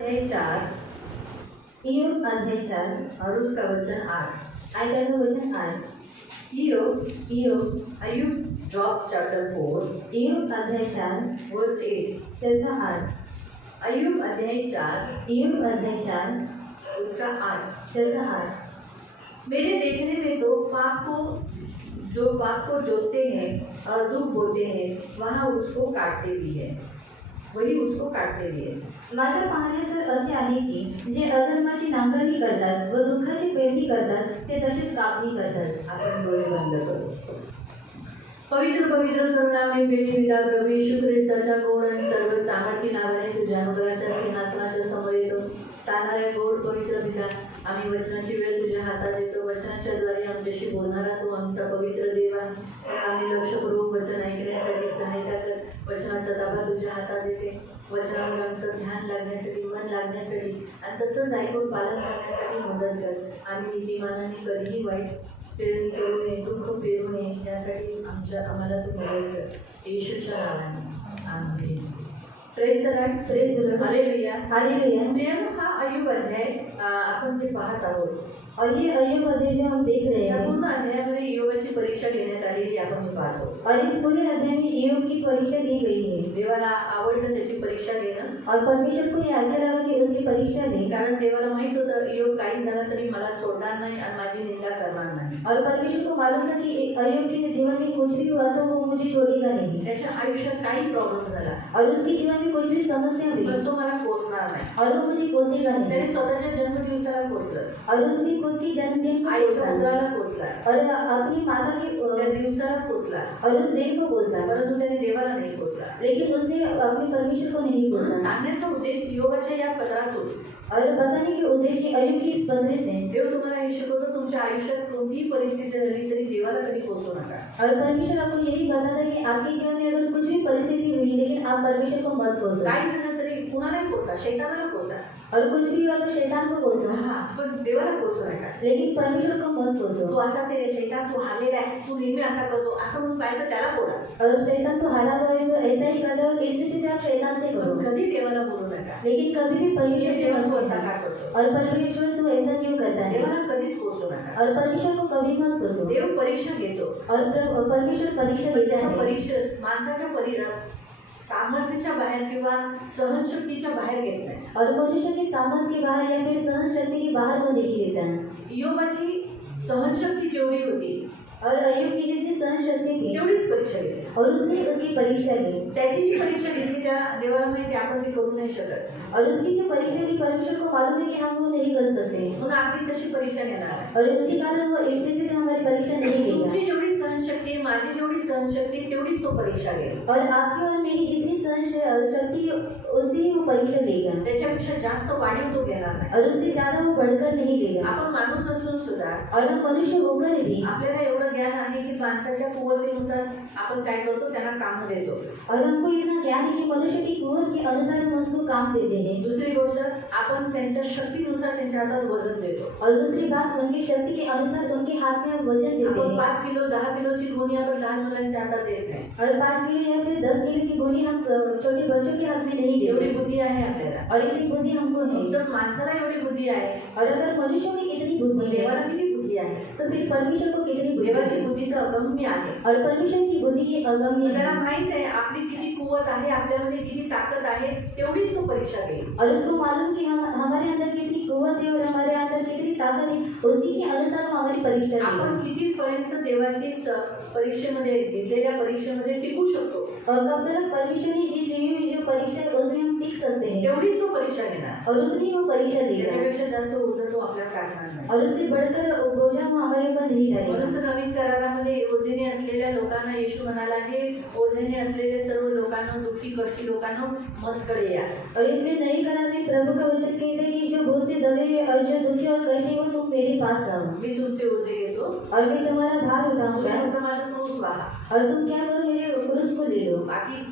अध्याय 4 ईयोब अध्याय 4 और उसका वचन 8 आय त्याचं वचन 8 ईयोब अय्यूब जॉब चैप्टर 4 ईयोब अध्याय 4 वर्स 8 त्याचा 8 अय्यूब अध्याय 4 उसका 8 त्याचा 8 मेरे देखने में तो पाप को जोतते हैं और दुख बोते हैं वहाँ उसको काटते भी है वही उसको काटते भी है। माझ्या पाहण्यात तर असे आहे की जे अधर्माची नांगरणी करतात व दुःखाची पेरणी करतात ते तसेच कापणी करतात। आपण डोळे बंद करू। पवित्र पवित्र करुणामय पिता प्रभू येशू ख्रिस्ताच्या गोड आणि सर्व सामर्थ्य नावाने तुझ्या अनुग्रहाच्या सिंहासनाच्या समोर येतो। तारणाऱ्या गोड पवित्र पिता, आम्ही वचनाची वेळ तुझ्या हातात देतो। वचनाच्या द्वारे आमच्याशी बोलणारा तो आमचा पवित्र देव आहे। आम्ही लक्षपूर्वक वचन ऐकण्यासाठी सहायता कर। वचनाचा ताबा तुझ्या हातात देते। वचनावर आमचं ध्यान लागण्यासाठी, मन लागण्यासाठी आणि तसंच ऐकून पालन करण्यासाठी मदत कर। आम्ही नीतिमानाने कधीही वाईट पेरणी करू नये, दुःख पेरू नये यासाठी आम्हाला तू मदत कर। येशूच्या नावाने amen. Praise the lord, praise the lord, hallelujah, hallelujah. प्रियानो, हा अय्यूब अध्याय आपण जे पाहत आहोत और ये अय्यूब अध्याय जो हम देख रहे या हैं, पूर्ण अध्यायामध्ये ईयोबाची परीक्षा घेण्यात आलेली आपण पाहतो। और इस पूरे अध्याय में ईयोब की परीक्षा दी गई है। देवाला आवडतं त्याची परीक्षा घेणं और परमेश्वर को ये अच्छा लगा कि उसकी परीक्षा दे, कारण देवाला माहित होतं ईयोब काही झाला तरी मला सोडणार नाही आणि माझी निंदा करणार नाही। और परमेश्वर को मालूम था कि अय्यूब के जीवन में कुछ भी हुआ तो वो मुझे छोड़ेगा नहीं, त्याच्या आयुष्यात काही प्रॉब्लेम झाला और उसके जीवन में कुछ भी समस्या हुई पण तो मला कोसणार नाही। और वो मुझे कोसेगा नहीं, त्याने स्वतःच्या जन्मदिवसाला कोसलं, और उसकी खुद की जन्मदिन को आईच्या कोसा, उदराला कोसला, और अपनी माता के त्या दिवसाला कोसला, और उस दिन को कोसा, परंतु त्याने देवाला नाही कोसला। लेकिन उसने अपने परमेश्वर को नहीं म्हणून कोसा। सांगण्याचा उद्देश ईयोबाच्या या पत्रातून और बताने के उद्देश्य अय्यूब की इस बंदे से, देव तुम्हाला हे शिकवतो, तुमच्या आयुष्यात कोणतीही परिस्थिती झाली तरी देवाला कधी कोसू नका। और परमेश्वर आपको यही बताता है कि आपके जीवन में अगर कुछ भी परिस्थिति हुई लेकिन आप परमेश्वर को मत कोसो। काही झालं तरी कुणालाही कोसा, शैतानाला कोसा, और कुछ भी हुआ तो शैतान को कोसो, पण देवाला कोसू नका। लेकिन परमेश्वर को मत तू कोसो। असाच आहे, शैतान तू हालेला आहे, तू नेहमी असा करतो असं म्हणून पाहिजे तर त्याला बोला, और शैतान तो हारा हुआ है तो ऐसा ही कर रहा हो, इस रीति से आप शैतान से पण करो, कधी देवाला बोलू नका। लेकिन कभी भी परमेश्वर से देवा मत तू असा कोसो। का करतो, और परमेश्वर तू ऐसा क्यों करता है, देवाला कधीच कोसू नका। और परमेश्वर को कभी मत कोसो। देव परीक्षा घेतो, और परमेश्वर परीक्षा पण देता त्याच्या है, परीक्षा माणसाच्या सामर्थ्याच्या बाहेर किंवा सहनशक्तीच्या बाहेर घेत नाही। और मनुष्य की सामर्थ के बाहर या फिर सहन शक्ति के बाहर वो नहीं लेता है। ईयोबाची सहनशक्ती जेवढी होती और अय्यूब की जितनी सहन शक्ति थी तेवढीच परीक्षा घेतली। और उतनी उसकी परीक्षा ली, त्याची जी परीक्षा घेतली त्या देवाला माहिती आपण ती करू नाही शकत, और उसकी जो परीक्षा थी परमेश्वर को मालूम है कि हम वो नहीं कर सकते, म्हणून आपली तशी परीक्षा घेणार आहे। और उसी कारण वो इस रीति से हमारी परीक्षा नहीं लेगा। तुमची जेवढी सहनशक्ती आहे, माझी जेवढी सहनशक्ती आहे, तेवढीच तो परीक्षा घेईल। और आपकी और मेरी जितनी सहन शक्ति उसी ही वो परीक्षा लेगा, त्याच्यापेक्षा जास्त वाढीव तो घेणार नाही। और उससे ज्यादा वो बढ़कर नहीं लेगा। आपण माणूस असून सुद्धा और हम मनुष्य होकर भी, आपल्याला एवढं ज्ञान आहे की माणसाच्या कुवतीनुसार आपण काय करतो, त्यांना काम देतो। और हमको इतना ज्ञान है कि मनुष्य की कुवत के अनुसार हम उसको काम देते हैं। दुसरी गोष्ट, आपण त्यांच्या शक्तीनुसार त्यांच्या हातात वजन देतो। और दूसरी बात, उनकी शक्ति के अनुसार उनके हाथ में हम वजन देते आपण हैं। 5 किलो 10 किलोची गोणी आपण लहान मुलांच्या हातात देत नाही। और 5 किलो या फिर 10 किलो की गोली हम छोटे बच्चों के हाथ में नहीं एवढी देते, बुद्धी आहे आपल्याला। और इतनी बुद्धि हमको नहीं। तर माणसाला एवढी बुद्धी आहे, और अगर मनुष्य में इतनी बुद्धि है देवाला किती बुद्धी आहे? तो फिर परमेश्वर को कितनी बुद्धि देवाची है? बुद्धी तर अगम्य आहे। और परमेश्वर की बुद्धि ये अगम्य त्याला है, माहित आहे आपली किती कुवत आहे, आपल्यामध्ये किती ताकद आहे, तेवढीच तो परीक्षा घेईल। और उसको मालूम कि हम हमारे अंदर कितनी कुवत है और हमारे अंदर कितनी ताकत है, उसी के अनुसार हम हमारी परीक्षा आपण लेंगे। कितीपर्यंत देवाची परीक्षेमध्ये घेतलेल्या परीक्षेमध्ये टिकू शकतो, और कब तक परमेश्वर ने जी दी हुई जो परीक्षा है उसमें हम टिक सकते हैं, तेवढीच तो परीक्षा घेणार। और उतनी वो परीक्षा देगा, त्याच्यापेक्षा जास्त ओझं तो आपल्याला टाकणार नाही। और उससे बढ़कर बोझा वो हमारे ऊपर नहीं म्हणून डालेगा। तर नवीन करारामध्ये ओझेने असलेल्या लोकांना येशू म्हणाला की ओझेने असलेले सर्व लोकांना, दुःखी कष्टी लोकांना मजकडे या। और इसलिए नई करार में प्रभु का वचन कहते हैं कि जो बोझ से दबे हुए और जो दुखी और कष्टी हो तुम मेरे पास आओ, मी तुमचे ओझे घेतो, और मैं तुम्हारा भार तुम्ही उठाऊंगा, फक्त माझं क्रूस वाहा, और तुम क्या करो मेरे क्रूस को ले लो, बाकी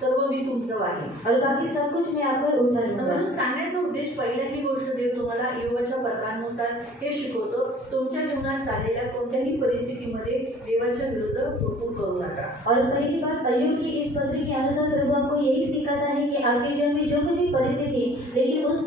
सर्व मी तुमचं वाहीन। और बाकी सब कुछ मैं आप पर उठा लूंगा। म्हणून सांगण्याचा उद्देश, पहिली गोष्ट देव तुम्हाला ईयोबाच्या पत्रांनुसार हे शिकवतो, तुमच्या जीवनात चाललेल्या कोणत्याही परिस्थितीमध्ये देवाच्या विरुद्ध कुरकुर करू नका। और पहली बात, अय्यूब की इस पत्र के अनुसार प्रभु आपको यही सिखाता है कि आपके जीवन में जो कुछ भी परिस्थिति, लेकिन उस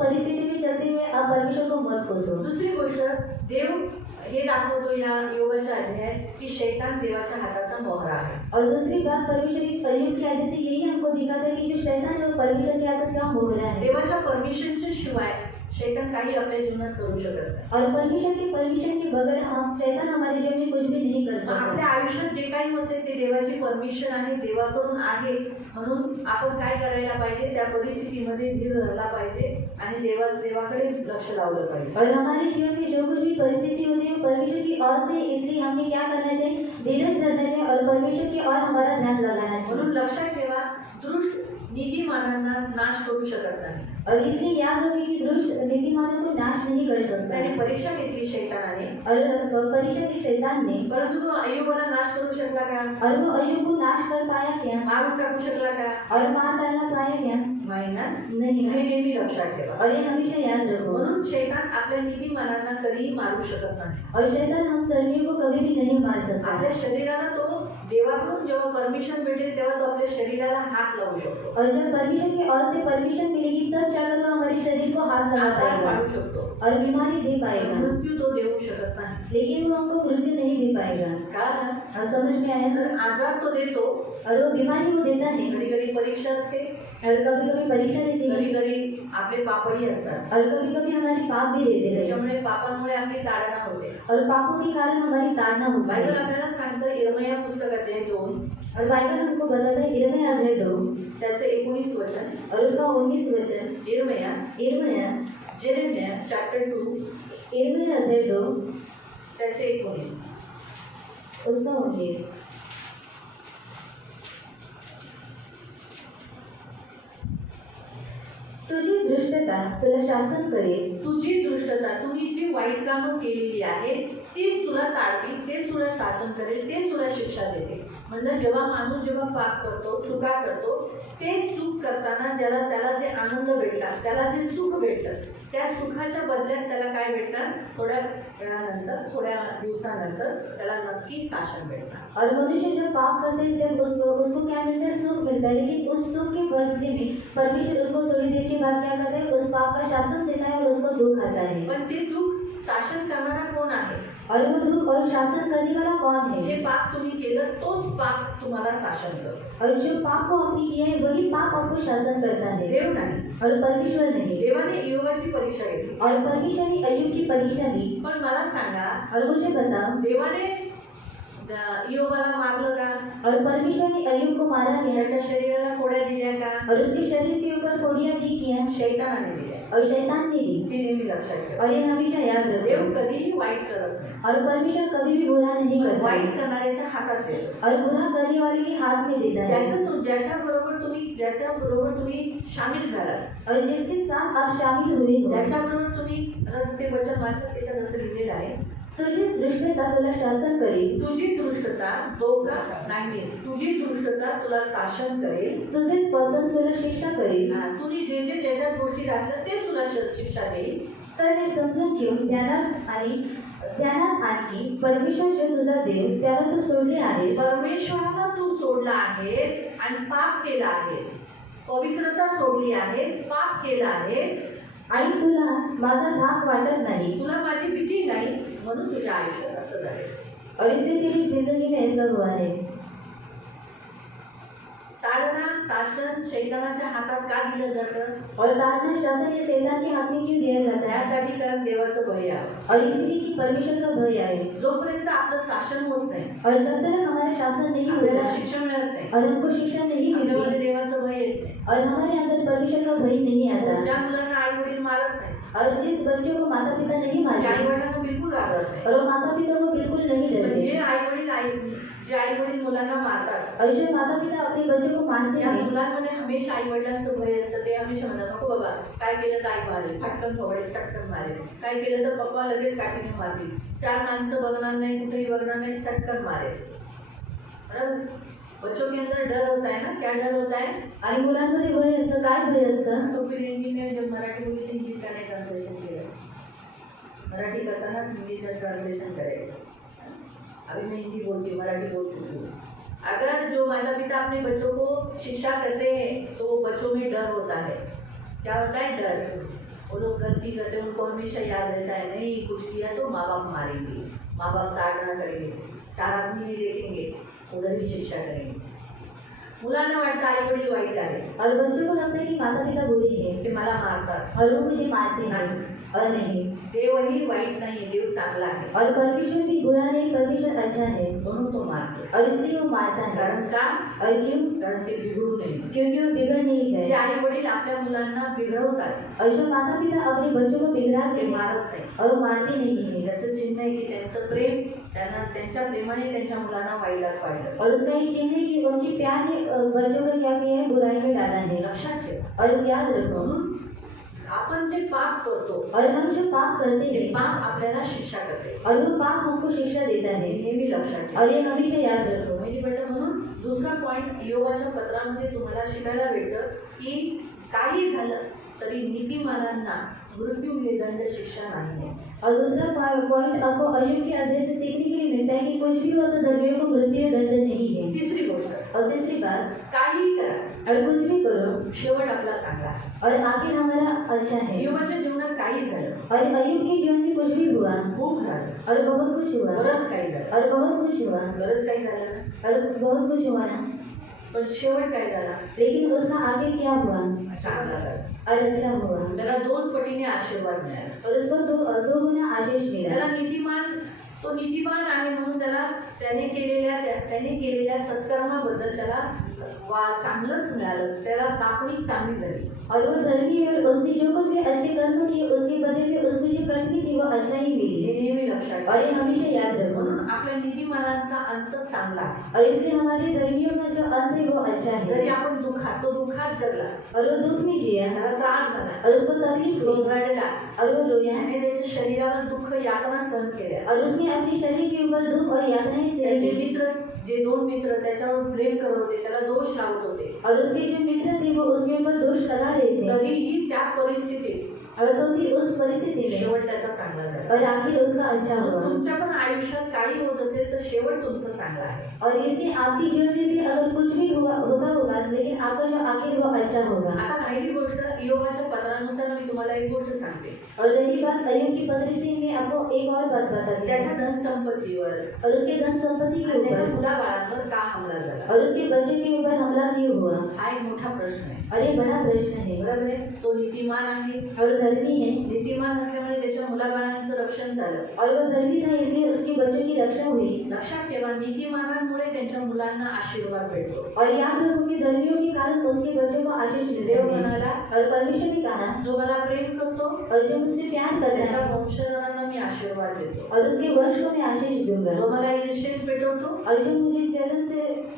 मत फसो। दुसरी गोष्ट, देव हे दाखवतो या योगाच्या अध्यायात की शैतान देवाच्या हाताचा मोहरा आहे. और दूसरी बात, परमेश्वर इस अय्यूब के अध्याय से यही हमको दिखाता है कि जो शैतान है वो परमेश्वर के हाथ क्या हो रहा है। देवाच्या परमिशनच्या शिवाय शैतान काही आपल्या जीवनात करू शकत नाही. और परमेश्वर के परमिशन के बगैर हम शैतान हमारे जीवन में कुछ भी नहीं कर मग आपल्या सकता। आयुष्यात जे काही होते ते देवाची परमिशन आहे, देवाकडून आहे. म्हणून आपण काय करायला पाहिजे, त्या परिस्थितीमध्ये धीर राहिला पाहिजे आणि देवाकडे लक्ष लावलं पाहिजे. और हमारे जीवन में जो कुछ भी परिस्थिति होती है वो परमेश्वर की ओर से, इसलिए हमें क्या करना चाहिए, धीरज धरना चाहिए और परमेश्वर की ओर हमारा ध्यान लगाना चाहिए। म्हणून लक्षात ठेवा, दुष्ट नीतिमानांना नाश करू शकत नाही. और इसलिए याद रखें कि दुष्ट नीतिमानों को नाश नहीं कर सकता त्याने है। परीक्षा घेतली शैतानाने, और परीक्षा की शैतान ने, परंतु तो अय्यूबाला नाश करू शकला का? और वो अय्यूब को नाश कर पाया क्या, मारून टाकू शकला का? और मार डालना पाया क्या, नाही ना. नहीं। हे नेहमी लक्षात ठेवा. और ये हमेशा याद रखो। म्हणून शैतान आपल्या नीतिमानांना कधीही मारू शकत नाही. और शैतान हम धर्मियों को कभी भी नहीं मार सकता। आपल्या शरीराला तो देवाकडून जेव्हा परमिशन भेटेल तेव्हा तो आपल्या शरीराला हात लावू शकतो, और जब परमिशन की ओर से परमिशन मिलेगी तब जाकर वो हमारे शरीर को हाथ लगा आजार पाएगा पाडू शकतो, और बीमारी दे पाएगा, मृत्यू तो देऊ शकत नाही. लेकिन वो हमको मृत्यु नहीं दे पाएगा। कळालं? और समझ में आया ना? तर आजार तो देतो, और वो बीमारी वो देता है, कधी कधी परीक्षा असते, और कभी कभी परीक्षा देती कधी है, कधी आपले पापही असतात. और कभी कभी हमारी पाप भी देते हैं, त्याच्यामुळे पापांमुळे आपली ताडना होते. और पापों के कारण हमारी ताड़ना होती बायबल है। आपल्याला सांगतं, यिर्मया पुस्तकात आहे 2 और बाइबल हमको बताता है यिर्मयाह अध्याय 2 त्याचं 19 वचन, और उसका 19 वचन, यिर्मयाह जेरेमिया चॅप्टर 2 यिर्मयाह अध्याय 2 त्याचे 19. उसका 19। तुझी दृष्टता तुला शासन करेल, तुझी दृष्टता, तुम्ही जी वाईट कामं केलेली आहेत तीच तुला ताडतील, तेच तुला शासन करेल, तेच तुला शिक्षा देते. म्हणजे जेव्हा माणूस जेव्हा पाप करतो, चुका करतो, ते चूक करताना त्याला जे आनंद भेटतात, त्याला जे सुख भेटतं, त्या सुखाच्या बदल्यात त्याला काय भेटणार, थोड्या वेळानंतर, थोड्या दिवसानंतर त्याला नक्की शासन भेटणार. और मनुष्य जब पाप करते हैं जब उसको क्या मिलता है, सुख मिलता है, लेकिन उस सुख के बदले में परमेश्वर उसको थोड़ी देर के बाद क्या करता है, उस पाप का शासन देता है और उसको दुख आता है। पण ते दुःख शासन करणारा कोण आहे? और वो दुख और शासन करने वाला कौन जे है? पाप तुम्ही केलं तोच पाप तुम्हाला शासन करतो, और जो पाप को आपने किया है वही पाप आपको शासन करता है, देव नाही. और परमेश्वर नहीं। देवाने योगाची परीक्षा घेतली, और परमेश्वर ने अय्यूब की परीक्षा ली। पण मला सांगा, और मुझे बता, देवाने योगाला मारलं का? और परमेश्वर ने अय्यूब को मारा गया, त्याच्या शरीराला फोड्या दिल्या का? और उसके शरीर के ऊपर फोड़ियां दी किया, शैतानाने दिल्या. और शैतान ने दी। हे नेहमी लक्षात ठेवा. और ये हमेशा याद देव रखो, कधीही वाईट करत नाही, और परमेश्वर कभी भी बुरा नहीं पण करता वाईट है, करणाऱ्याच्या हातात देतो. और बुरा करने वाले के हाथ में देता है। ज्याच्याबरोबर तुम्ही शामिल झालात, और जिसके साथ आप शामिल हुए हो, ज्याच्याबरोबर तुम्ही, आता ते वचन वाचत त्याच्यात असं लिहिलेलं आहे, तुझी दृष्टता तुला शासन करेल, तुझी दृष्टता दोघा नाही, तुझी दृष्टता तुला शासन करेल, तुझे स्वतंत्र तुला शिक्षा करेल। तुम्ही जे ज्याच्या गोष्टी घातल्या ते तुला शिक्षा देईल. तर हे समजून घेऊन ध्यानात आण की परमेश्वर जो तुझा देव त्याला तू सोडले आहेस, परमेश्वराला तू सोडला आहेस आणि पाप केला आहेस, पवित्रता सोडली आहेस, पाप केला आहेस, आणि तुला माझा धाक वाटत नाही, तुला माझी भीती नाही, म्हणून तुझ्या आयुष्यात असं झाले. और इसलिए तेरी जिंदगी में ऐसा हुआ है। ताडना शासन शैतानाच्या हातात का दिलं जातं? और ताड़ना शासन ये शैतान के हाथ में क्यों दिया जाता है? त्यासाठी कारण देवाचं भय आहे. और इसलिए कि परमेश्वर का भय आए, जोपर्यंत आपलं शासन होत नाही, और जब तक हमारा शासन नहीं आपल्याला होता शिक्षण मिळत नाही, और हमको शिक्षा नहीं आपल्यामध्ये मिलती, देवाचं भय येत नाही, और हमारे अंदर परमेश्वर का भय नहीं आता, ज्या मुलांना आई वडील मारत नाही, और जिस बच्चों को माता पिता नहीं आई मारते, वडिलांना बिलकुल आवडत नाही, और वो माता पिता को बिल्कुल नहीं पण डरते, जे आई वडील मुलांना मारतात, और जो माता पिता अपने बच्चों को मारते त्या हैं, मुलांमध्ये हमेशा आई वडिलांचं भय असतं. ते हमेशा म्हणतात, नको बाबा, काय केलं तर आई मारेल, फटकन फोडेल, सटकन मारेल, काय केलं तर पप्पा लगेच काठीने मारतील, 4 माणसं बघणार नाही, कुठेही बघणार नाही, सटकन मारेल. बरोबर? बच्चों के अंदर डर होता है ना, क्या डर होता है? आणि मुलांमध्ये भय असतं. काय भय असतं? तो फिर हिंदी में जब मराठी बोली थी, हिंदी का नाही ट्रांसलेशन केलं, मराठी करताना हिंदीचं ट्रांसलेशन करायचं. अभी मैं हिंदी बोलती हूँ, मराठी बोल चुकी हूँ. अगर जो माता पिता अपने बच्चों को शिक्षा करते हैं तो बच्चों में डर होता है. क्या होता है? डर. वो लोग गलती करते हैं, उनको हमेशा याद रहता है नहीं कुछ किया तो माँ बाप मारेंगे, माँ बाप ताड़ना करेंगे, 4 आदमी नहीं देखेंगे, उधर ही शिक्षा करेंगे. मुलांना वाटतं आई वडील वाईट आहे, और बच्चों को लगता है कि माता पिता बुरे हैं ते मला मारतात. और वो मुझे मारते हैं और नहीं, देवही वाईट नाही, देव चांगला आहे और परमेश्वर भी बुरा नहीं, परमेश्वर अच्छा है म्हणून तो मारतो. और इसलिए वो मारता है. कारण का? और क्यों? कारण ते बिघडू नये. क्योंकि वो बिगड़ नहीं जे जाए. आई वडील आपल्या मुलांना बिघडवतात और जो माता पिता अपने बच्चों को बिगड़ाते ते हैं मारत नाही. और वो मारते नहीं है, त्याचं चिन्ह आहे की त्यांचं प्रेम त्यांना त्यांच्या प्रेमाने त्यांच्या मुलांना वाईटात पाडलं. और उसका ये चिन्ह है कि उनके प्यार ने बच्चों को क्या किया है, बुराई में डाला है. लक्षात ठेवा. और याद रखो, म्हणून आपण जे पाप करतो और हम जो पाप करते ते हैं पाप आपल्याला शिक्षा करते. और वो पाप हमको शिक्षा देता हे है. नेहमी लक्षात ठेवा. और ये हमेशा याद रखो. माहिती पडलं. म्हणून दुसरा पॉइंट योगाच्या पत्रामध्ये तुम्हाला शिकायला भेटतं की काही झालं तरी नीतिमानांना मृत्यू हे दंड शिक्षा नाही आहे. और दूसरा पॉइंट आपको अय्यूब के अध्याय से सीखने के लिए मिलता है कि कुछ भी हो तो धर्मियों को मृत्यु दंड नहीं है. तिसरी गोष्ट, और तीसरी बात, काही करा और कुछ भी करो शेवट आपला चांगला आहे. और आखिर हमारा अच्छा है. योगाच्या जीवनात काही झालं, और अय्यूब के जीवन में कुछ भी हुआ खूप झालं, और बहुत कुछ हुआ बरंच काही झालं, और बहुत कुछ हुआ बरंच काही झालं ना, और बहुत कुछ हुआ ना, पण शेवट काय झाला? लेकिन उसका आगे क्या हुआ चांगला झाला. और अच्छा हुआ. त्याला 2 पटीने आशीर्वाद मिळाला. और उसको दो गुना आशीष मिला. त्याला तो नीतिमान आहे म्हणून त्याने केलेल्या सत्कर्माबद्दल त्याला चांगलंच मिळालं, त्याला कापणी चांगली झाली. और वो धर्मी है और उसने जो कुछ भी अच्छे कर्म किए उसके बदले में उसको जो कटनी थी वो अच्छा ही हे मिली. नेहमी लक्षात ठेवा. और ये हमेशा याद रखो. म्हणून आपल्या नीतिमानांचा अंत चांगला आहे. और इसलिए हमारे धर्मियों का जो अंत है वो अच्छा जरी है. आपण दुःखात जगला, और वो दुख में जिया त्याला त्रास झाला, और उसको तकलीफ हुई रडला और वो रोया आणि त्याच्या शरीरावर दुःख यातना सहन केल्या. और उसने अपने शरीर के ऊपर दुख और यातनाएं त्याचे सहन की. मित्र, जे 2 मित्र त्याच्यावर प्रेम करत होते, त्याला दोष लावत होते, और उसके जो मित्र थे वो उसके ऊपर दोष लगा रहे थे. तरीही त्या परिस्थितीत और तो भी उस परिस्थिति में शेवट त्याचा चांगला झाला. और आखिर उसका अच्छा हुआ. तुमच्या पण आयुष्यात काही होत असेल तर शेवट तुमचं चांगला आहे. और इसलिए आपके जीवन में भी अगर कुछ भी होता होगा लेकिन आपका जो आखिर वो अच्छा होगा. आता राहिली गोष्ट योगाच्या पत्रानुसार मी तुम्हाला एक गोष्ट सांगते. और रही बात अय्यूब की पत्री से मैं आपको एक और बात बताती त्याच्या हूँ. धन संपत्तीवर और उसके धन संपत्ति के आणि त्याच्या ऊपर मुलाबाळांवर का हमला झाला, और उसके बच्चे के ऊपर हमला क्यों हुआ. हा एक मोठा प्रश्न आहे. और ये बड़ा प्रश्न है. बरोबर आहे. तो नीतिमान आहे, और धर्मी है नीतिमान असल्यामुळे त्याच्या मुलाबाळांचं रक्षण झालं. और वो धर्मी था इसलिए उसके बच्चों की रक्षा हुई. लक्षात ठेवा, नीतिमानांमुळे त्यांच्या मुलांना आशीर्वाद भेटतो. और याद रखो कि धर्मियों के कारण उसके बच्चों को आशीष मिलते देव हैं. म्हणाला, और परमेश्वर ने कहा, जो मला प्रेम करतो और जो मुझसे प्यार करता त्याच्या है वंशजांना मी आशीर्वाद देतो. और उसके वंश को मैं आशीष दूंगा. जो मला ईर्षेस पेटवतो, और जो मुझे जलन से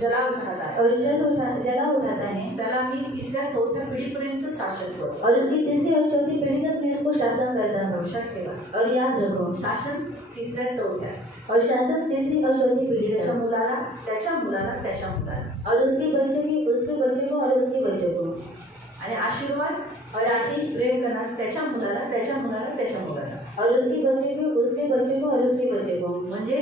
जला उठाता और जला उठाता है त्याला मी 3-4 पिढीपर्यंत शासन करतो. और उसकी तीसरी और चौथी पीढ़ी तक मैं उसको शासन करता हूँ. लक्षात ठेवा, और याद रखो, शासन 3-4 और शासन तीसरी और चौथी पीढ़ी त्याच्या तक. मुलाला, त्याच्या मुलाला, त्याच्या मुलाला. और उसके बच्चे की उसके बच्चे को और उसके बच्चे को. आणि आशीर्वाद और आशीष प्रेम करणार त्याच्या मुलाला, त्याच्या मुलाला, त्याच्या मुलाला. और उसके बच्चे को उसके बच्चे को और उसके बच्चे को. म्हणजे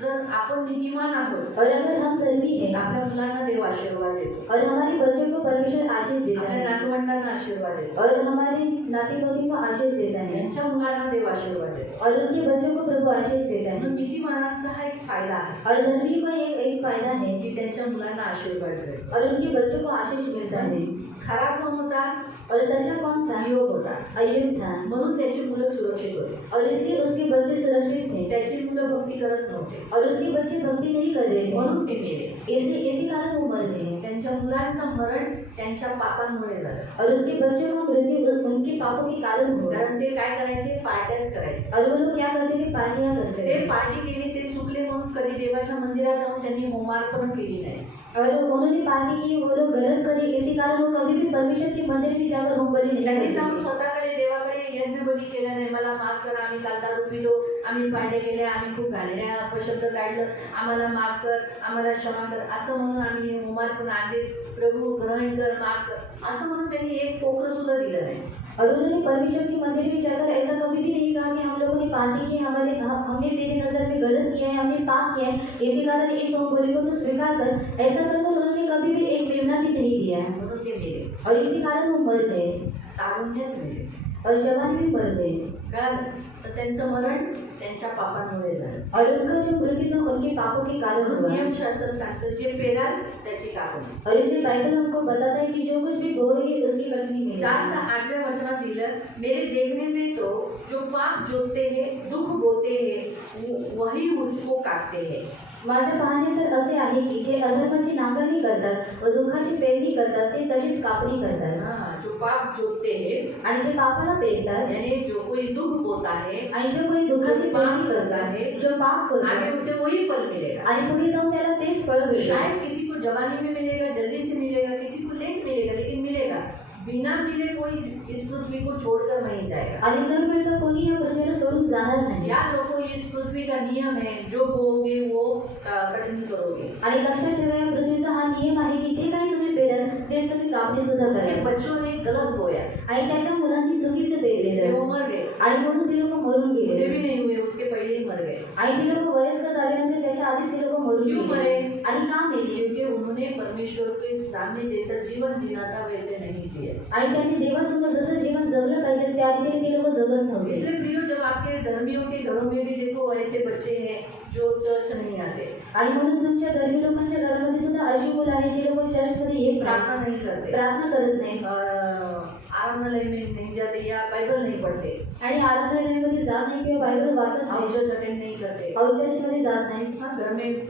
जर आपण नीतिमान आहोत, और अगर हम धर्मी हैं आपल्या मुलांना देव आशीर्वाद देतो, और हमारे बच्चों को परमेश्वर आशीष देता आपल्या है नातवंडांना आशीर्वाद देतो, और हमारे नाती पोती को आशीष देता है त्यांच्या मुलांना देव आशीर्वाद देतो. और उनके बच्चों को प्रभु आशीष देता है. म्हणून नीतिमानांचा हा एक फायदा आहे और धर्मी का एक फायदा है की त्यांच्या मुलांना आशीर्वाद देतो. और उनके बच्चों को आशीष मिलता है. खरा कोण होता? और सच्चा कौन था? योग होता. अय्यूब था. म्हणून त्याची मुलं सुरक्षित होते. और इसलिए उसके बच्चे सुरक्षित थे. त्याची मुलं भक्ती करत नव्हते, और उसके बच्चे भक्ति नहीं कर रहे थे. म्हणून ते मेले. इसी कारण वो मर गए. त्यांच्या मुलांचं मरण त्यांच्या पापांमुळे झालं. और उसके बच्चों को मृत्यु उनके पापों के कारण हुआ. कारण ते काय करायचे? पार्ट्याच करायचे. और वो लोग क्या करते थे? पार्टियां करते ते थे. पार्टी केली, ते चुकले म्हणून कधी देवाच्या मंदिरात जाऊन त्यांनी होमार्पण केली नाही. और उन्होंने पार्टी की, वो लोग गलत करे, इसी कारण वो कभी भी परमेश्वर के मंदिर में जाकर होम बलि नहीं त्यांनी करते जाऊन थे. स्वतःकडे देवाकडे यज्ञ बली केला नाही. मला माफ करा, आम्ही काल दारू पिलो, आम्ही पार्ट्या केल्या, आम्ही खूप घाणेरड्या अपशब्द काढलं, आम्हाला माफ कर, आम्हाला क्षमा कर, असं म्हणून आम्ही होमार्पण आणले. प्रभू ग्रहण कर, माफ कर, असं म्हणून त्यांनी एक कोकरं सुद्धा दिलं नाही. और उन्होंने परमेश्वर के मंदिर में जाकर ऐसा कभी भी नहीं कहा कि हम लोगों ने पार्टी की, हमने तेरी नजर में गलत किया है, हमने पाप किया है, इसी कारण इस होम बलि को तो स्वीकार कर. ऐसा कर उन्होंने कभी भी एक मेमना भी नहीं दिया है. म्हणून ते मेले. और इसी कारण वो मर गए. तारुण्यात मेले, और जवानी में मर गए। कळालं? तर त्यांचं मरण त्यांच्या पापांमुळे झालं। और उनका जो मृत्यु था उनके पापों के कारण हुआ। नियमशास्त्र सांगतं जे पेराल त्याची कापणी। और इसलिए बाइबल हमको बताता है कि जो कुछ भी बोएंगे उसकी कटनी मिलेगी। 4:8 वचनात दिलं, मेरे देखने में तो जो पाप जोतते हैं दुख बोते हैं वही उसको काटते हैं। माझ्या पाहणे तर असे आहे की जे अधर्माची नांगरणी करतात व दुःखाची पेरणी करतात ते तशीच कापणी करतात। हाँ, जो पाप जोतते हैं आणि जे पापाला पेरतात यानी जो कोई दुख बोता है आणि जो कोणी दुःखाची जो पाप पेरणी करता करतात है जो पाप करतो आगे उसे वही फल मिलेगा। आणि पुढे जाऊन त्याला तेच फळ मिळेल। शायद किसी को जवानी में मिलेगा, जल्दी से मिलेगा, किसी को लेट मिलेगा, लेकिन मिलेगा। बिना मिले कोई इस पृथ्वी को छोड़कर नहीं जाएगा। आणि न मिळता कोणी या पृथ्वीला सोडून जाणार नाही। याद रखो, इस पृथ्वी का नियम है, जो बोओगे वो कटनी करोगे। आणि लक्षात ठेवा या पृथ्वीचा हा नियम आहे की जे काही तुम्ही पेराल तेच तुम्ही कापणी सुद्धा उसके कराल। बच्चों ने गलत बोया आणि त्याच्या मुलांनी चुकीचे पेरले इसलिए वो मर गए। आणि म्हणून ते लोक मरून बुढ़े गेले भी नहीं हुए, उसके पहले ही मर गए। आणि ते लोक वयस्कर झाले नव्हते त्याच्या आधीच ते लोक मरून क्यों गेले। मरे? आणि का मेले? क्योंकि उन्होंने परमेश्वर के सामने जैसा जीवन जीना था वैसे नहीं जिए। आणि त्यांनी देवासमोर जसं जीवन जगलं पाहिजे त्या रीतीने ते लोक जगत नव्हते। इसलिए प्रियो, जब आपके धर्मियों के घरों में भी देखो ऐसे बच्चे हैं जो चर्च नहीं आते, आणि म्हणून तुमच्या धर्मी लोकांच्या घरामध्ये सुद्धा अशी मुलं आहेत जे लोक चर्चमध्ये येत प्रार्थना नाही, नहीं करते, प्रार्थना करत नाही आराधनालय में नहीं जाते या बाइबल नहीं पढ़ते, आणि आराधनालयामध्ये जात नाही किंवा बायबल वाचत नाही, चर्च अटेंड नहीं करते, और चर्चमध्ये जात नाही हाँ, घर में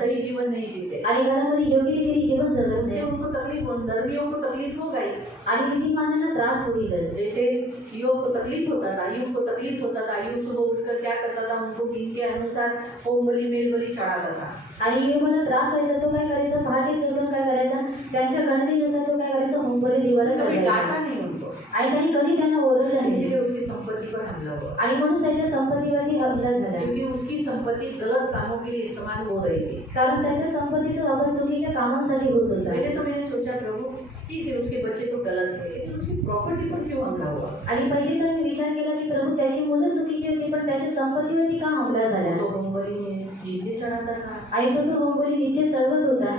सही जीवन नहीं जीते। आणि घरामध्ये योग्य रीतीने जीवन जगत इससे नाही उनको तकलीफ, धर्मियों को तकलीफ होगा ही। आणि नीतिमानांना त्रास होईलच। जैसे योग को तकलीफ होता था, यूब को तकलीफ होता था, यूब सुबह उठकर क्या करता था, उनको दिन के अनुसार होम बलि मेल बलि चढ़ाता था। आणि योबाला त्रास व्हायचा, तो काय करायचा, पहाटे सुटून काय करायचा, त्यांच्या गणनेनुसार तो काय करायचा, होमबली देवाला कभी चढवायचा। डांटा नहीं उनको, आणि त्यांनी कधी त्यांना ओरडलं नाही इसीलिए उसकी संपत्ति पर हमला हुआ, आणि म्हणून त्याच्या संपत्तीवरती हमला झाला, क्योंकि उसकी संपत्ति गलत कामों के लिए इस्तेमाल हो रही थी। कारण त्याच्या संपत्तीचा वापर चुकीच्या कामांसाठी होत होता। पहले तो मैंने सोचा प्रभु ठीक है उसके बच्चे तो गलत थे, लेकिन उसकी प्रॉपर्टी पर क्यों हमला हुआ? आणि पहिले तर मी विचार केला की प्रभु त्याची मुलं चुकीची होती पण त्याच्या संपत्तीवरती का हमला झाला? तो होमबलि में नित्य चढ़ाता था, आणि तो होमबली नित्य सर्वत होता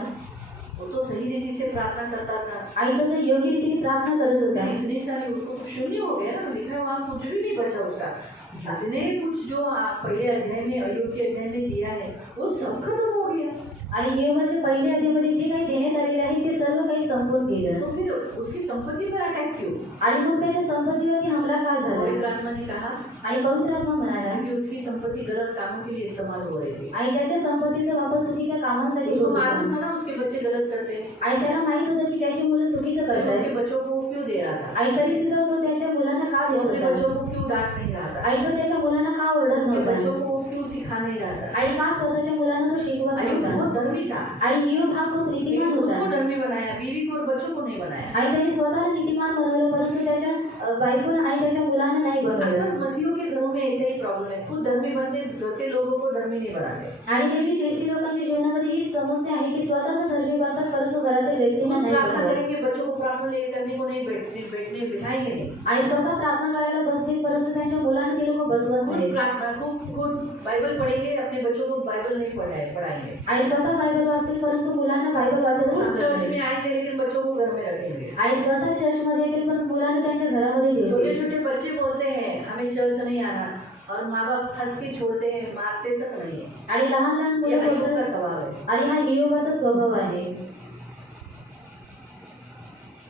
वो तो सही रीति से प्रार्थना करता था, आणि तो योग्य रीतीने प्रार्थना करत होता। इतनी सारी उसको तो शून्य हो गया ना, लिखा वहाँ कुछ भी नहीं बचा उसका। जितने कुछ जो पहले अध्याय में अयोग्य अध्याय में दिया है वो सब खत्म हो गया। आणि योबाच्या पहिल्या अध्यायामध्ये जे काही देण्यात आलेले आहे ते सर्व काही संपून गेलं। तो फिर उसकी संपत्ति पर अटैक क्यों? आणि मग त्याच्या संपत्तीवरती हमला का झाला? पवित्र आत्मा ने कहा आणि पवित्र आत्मा म्हणाला कि उसकी संपत्ति गलत कामों के लिए इस्तेमाल हो रही थी। आणि त्याच्या संपत्तीचा वापर चुकीच्या कामांसाठी उसको होत मालूम होता था ना उसके बच्चे गलत करते हैं, आणि त्याला माहित होतं की त्याची मुलं चुकीचं तो उसके करतात बच्चों को क्यों दे रहा था, आणि तरी सुद्धा तो त्याच्या मुलांना का वो देत अपने होता बच्चों को क्यों डांट नहीं रहा था, आणि तो त्याच्या मुलांना का ओरडत अपने नव्हता बच्चों को क्यों सिखा नहीं रहा था। आणि का स्वतःच्या मुलांना तो शिकवत अयुब नव्हता। बहुत धर्मी था, आणि योग हा खूप लेकिन नीतिमान खुद होता को धर्मी बनाया, बीवी को और बच्चों को नहीं बनाया। आणि त्याने स्वतःला नीतिमान बनवलं परंतु त्याच्या बायकोला आणि त्याच्या मुलांना नाही अक्सर बनवलं। मसीहों के घरों में ऐसे ही प्रॉब्लम है, खुद धर्मी बनते लोगों को धर्मी नहीं बनाते। आणि नेहमी ख्रिस्ती लोकांच्या जीवनामध्ये ही समस्या आहे की स्वतः तर धर्मी बनतात परंतु घरातील व्यक्तींना खुद नाही प्रार्थना बनवत करेंगे, बच्चों को प्रार्थना लेकर करने को नहीं बैठने बिठाएंगे नहीं। आणि स्वतः प्रार्थना करायला बसतील परंतु त्यांच्या मुलांना ते लोक बसवत खुद नाहीत प्रार्थना खुद बाइबल पढ़ेंगे, अपने बच्चों को बाइबल नहीं पढ़ाएंगे। आणि स्वतः बायबल वाचतील परंतु मुलांना बायबल वाचायला खुद सांगत चर्च नाहीत। में आएंगे लेकिन बच्चों को घर में रखेंगे। आणि स्वतः चर्चमध्ये येतील पण मुलांना त्यांच्या घरामध्ये छोटे ठेवतील। छोटे बच्चे बोलते हैं हमें चर्च नहीं आना, और माँ बाप हंस के छोड़ते हैं, मारते तक नहीं है। आणि लहान लहान ये मुलं अयुब का बोलतात स्वभाव है। आणि हा योबाचा स्वभाव आहे।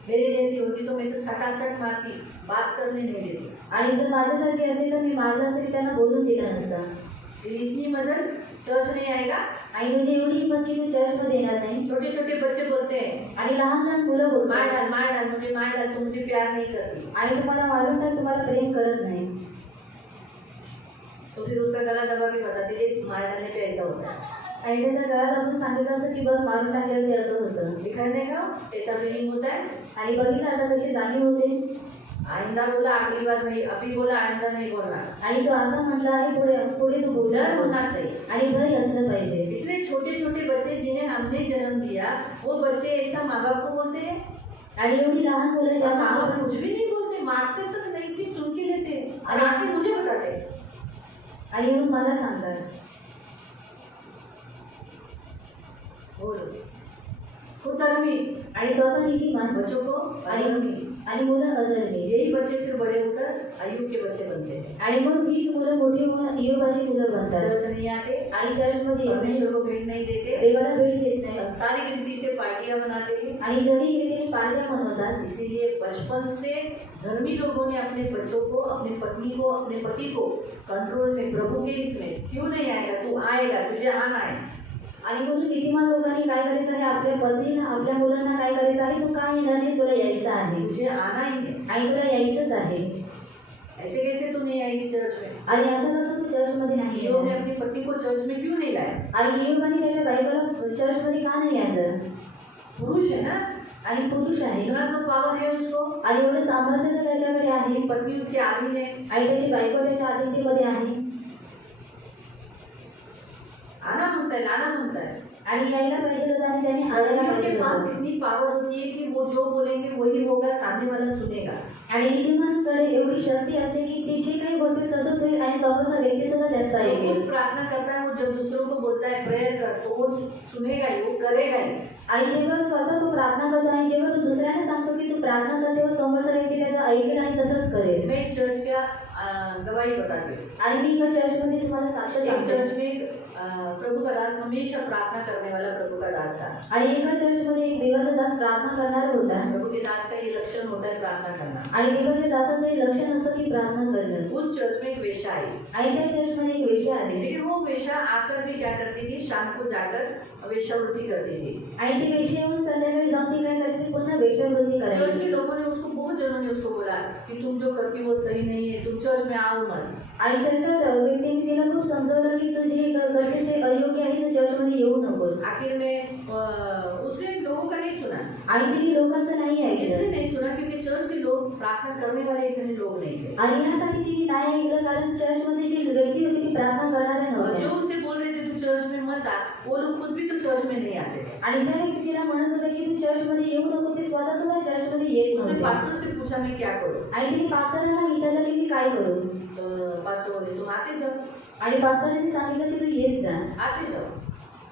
मेरे जैसी होती तो मैं तो सटासट मारती, बात करने नहीं देती। आणि जर माझ्यासारखी असेल तर मी मारलं असेल त्यांना बोलून दिलं नसतं। तेरी इतनी मदद चर्च नहीं आएगा। आणि तुझी एवढी हिंमत की तू चर्चमध्ये येणार नाही। छोटे छोटे बच्चे बोलते हैं आणि लहान लहान मुलं बोलतात मार डाल मुझे मार डाल, तू मुझे प्यार नहीं करती। आणि तुम्हाला मारून टाक, तुम्हाला प्रेम करत नाही। तो फिर उसका गला दबा के बताते ये मार डालने पे ऐसा होता है। आणि त्याच्या गळ्यात आपण सांगितलं असतं की बघ मारून टाकल्यावर ते असं होतं। दिखाने का ऐसा फीलिंग होता है। आणि बघितलं आता कशी जाणीव होते। आइंदा बोला अगली बार नहीं, अभी बोला आइंदा नहीं बोलना। आणि तो आता म्हटला आहे पुढे पुढे तू डर बोलणार होना चाहिए। आणि भय असलं पाहिजे। इतने छोटे छोटे बच्चे जिन्हें हमने जन्म दिया वो बच्चे ऐसा माँ बाप को बोलते हैं। आणि एवढी लहान मुलं और ज्यांना माँ बाप कुछ भी नहीं बोलते, मारते तक नहीं, सिर्फ सुन के लेते और आके मुझे बताते। आणि येऊन मला सांगतात बोलो खुद धर्मी आणि स्वतः नीतिमान बच्चों को आणि अधर्मी। आणि मुलं अधर्मी. यही बच्चे फिर बड़े होकर अय्यूब के बच्चे बनते हैं। आणि मग हीच मुलं मोठी होऊन इयोबाची मुलं बनतात. चर्च नहीं आते, आणि चर्चमध्ये येत नाही, परमेश्वर को भेंट नहीं देते, देवाला भेट देत नाही संसारिक रीति से पार्टियां बनाते हैं। आणि जगही रीतीने पार्ट्या मनवतात. इसीलिए बचपन से धर्मी लोगों ने अपने बच्चों को, अपनी पत्नी को, अपने पति को कंट्रोल में, प्रभु के इसमें क्यों नहीं आएगा, तू आएगा, तुझे आना है। आणि म्हणून नीतिमान लोकांनी काय करायचं आहे, आपल्या पत्नीला, आपल्या मुलांना काय करायचं आहे, तू का येणार नाही, तुला यायचं आहे तुझे आना ही है। आणि तुला यायचंच आहे. ऐसे कैसे तू नहीं आएगी चर्च में? आणि असं कसं तू चर्चमध्ये नाही इयोब ने येणार? अपनी पत्नी को चर्च में क्यों नहीं लाया? आणि इयोबाने त्याच्या बायकोला चर्चमध्ये का नाही आणलं? पुरुष है ना, आणि पुरुष आहे इतना तो पावर है उसको, आणि एवढं सामर्थ्य तर त्याच्याकडे आहे पत्नी उसके आधीन है, आणि त्याची बायको त्याच्या अधीनतेमध्ये आहे आना मांगता है, लाना मांगता है। आणि यायला पाहिजे होतं आणि त्याने आणायला धर्मियों पाहिजे के पास होतं. इतनी पावर होती है कि वो जो बोलेंगे वही होगा, सामने वाला सुनेगा। आणि नीतिमानकडे एवढी शक्ती असते की ते जे काही बोलतील तसंच होईल आणि समोरचा व्यक्ती सुद्धा त्याचा जो ऐकेल. खुद प्रार्थना करता है, वो जब दूसरों को बोलता है प्रेयर कर, तो वो सुनेगा ही, वो करेगा ही। आणि जेव्हा स्वतः तू प्रार्थना करतो आणि जेव्हा तू दुसऱ्यांना सांगतो की तू प्रार्थना कर, तेव्हा समोरचा व्यक्ती त्याचा ऐकेल आणि तसंच करेल. मैं एक चर्च का गवाही बताती हूँ। आणि मी एका चर्चमध्ये तुम्हाला साक्ष एक सांगते. चर्च में प्रभु का दास, हमेशा प्रार्थना करने वाला प्रभु का दास था। आणि एका चर्चमध्ये एक देवाचा दास प्रार्थना करणार होता प्रभु के दास का ये लक्षण होता है प्रार्थना करना। आणि देवाच्या दासाचं हे लक्षण असतं की प्रार्थना करणं. उस चर्च में एक वेश्या आई, आणि त्या चर्चमध्ये एक वेश्या आली लेकिन वो वेश्या आकर भी क्या करती थी, शाम को जाकर वेश्यावृत्ति करती थी। आणि ती वेश्या येऊन संध्याकाळी जाऊन ती काय करायची, पुन्हा वेश्यावृत्ती चर्च करायची. के लोगों ने उसको, बहुत जनों ने उसको बोला कि तुम जो करती हो वो सही नहीं है, तुम चर्च में आओ मत। आणि चर्चच्या व्यक्तींनी तिला खूप समजवलं की तू जे करते ते अयोग्य आहे, तू चर्चमध्ये येऊ नकोस. आखिर में उसने लोगों का नहीं सुना, आणि तिने लोकांचं नाही इसलिए ऐकलं. नहीं सुना क्योंकि चर्च के लोग प्रार्थना करने वाले इतने लोग नहीं थे। आणि यासाठी तिने नाही ऐकलं कारण चर्चमध्ये जी व्यक्ती होती ती प्रार्थना करणाऱ्या और नव्हत्या. जो उसे बोल रहे थे तू चर्च में मत आ, वो लोग खुद भी तो चर्च में नहीं आते थे। आणि ज्या व्यक्ती तिला म्हणत होते की तू चर्चमध्ये येऊ नको, ते स्वतः सुद्धा चर्चमध्ये येत उसने नव्हते. पास्टर से पूछा मैं क्या करूं? आणि तिने पास्टरांना विचारलं की मी काय करू. तो पास्टर बोले तुम आते जाओ, आणि पास्टरांनी सांगितलं की तू येत जा, आते जाओ।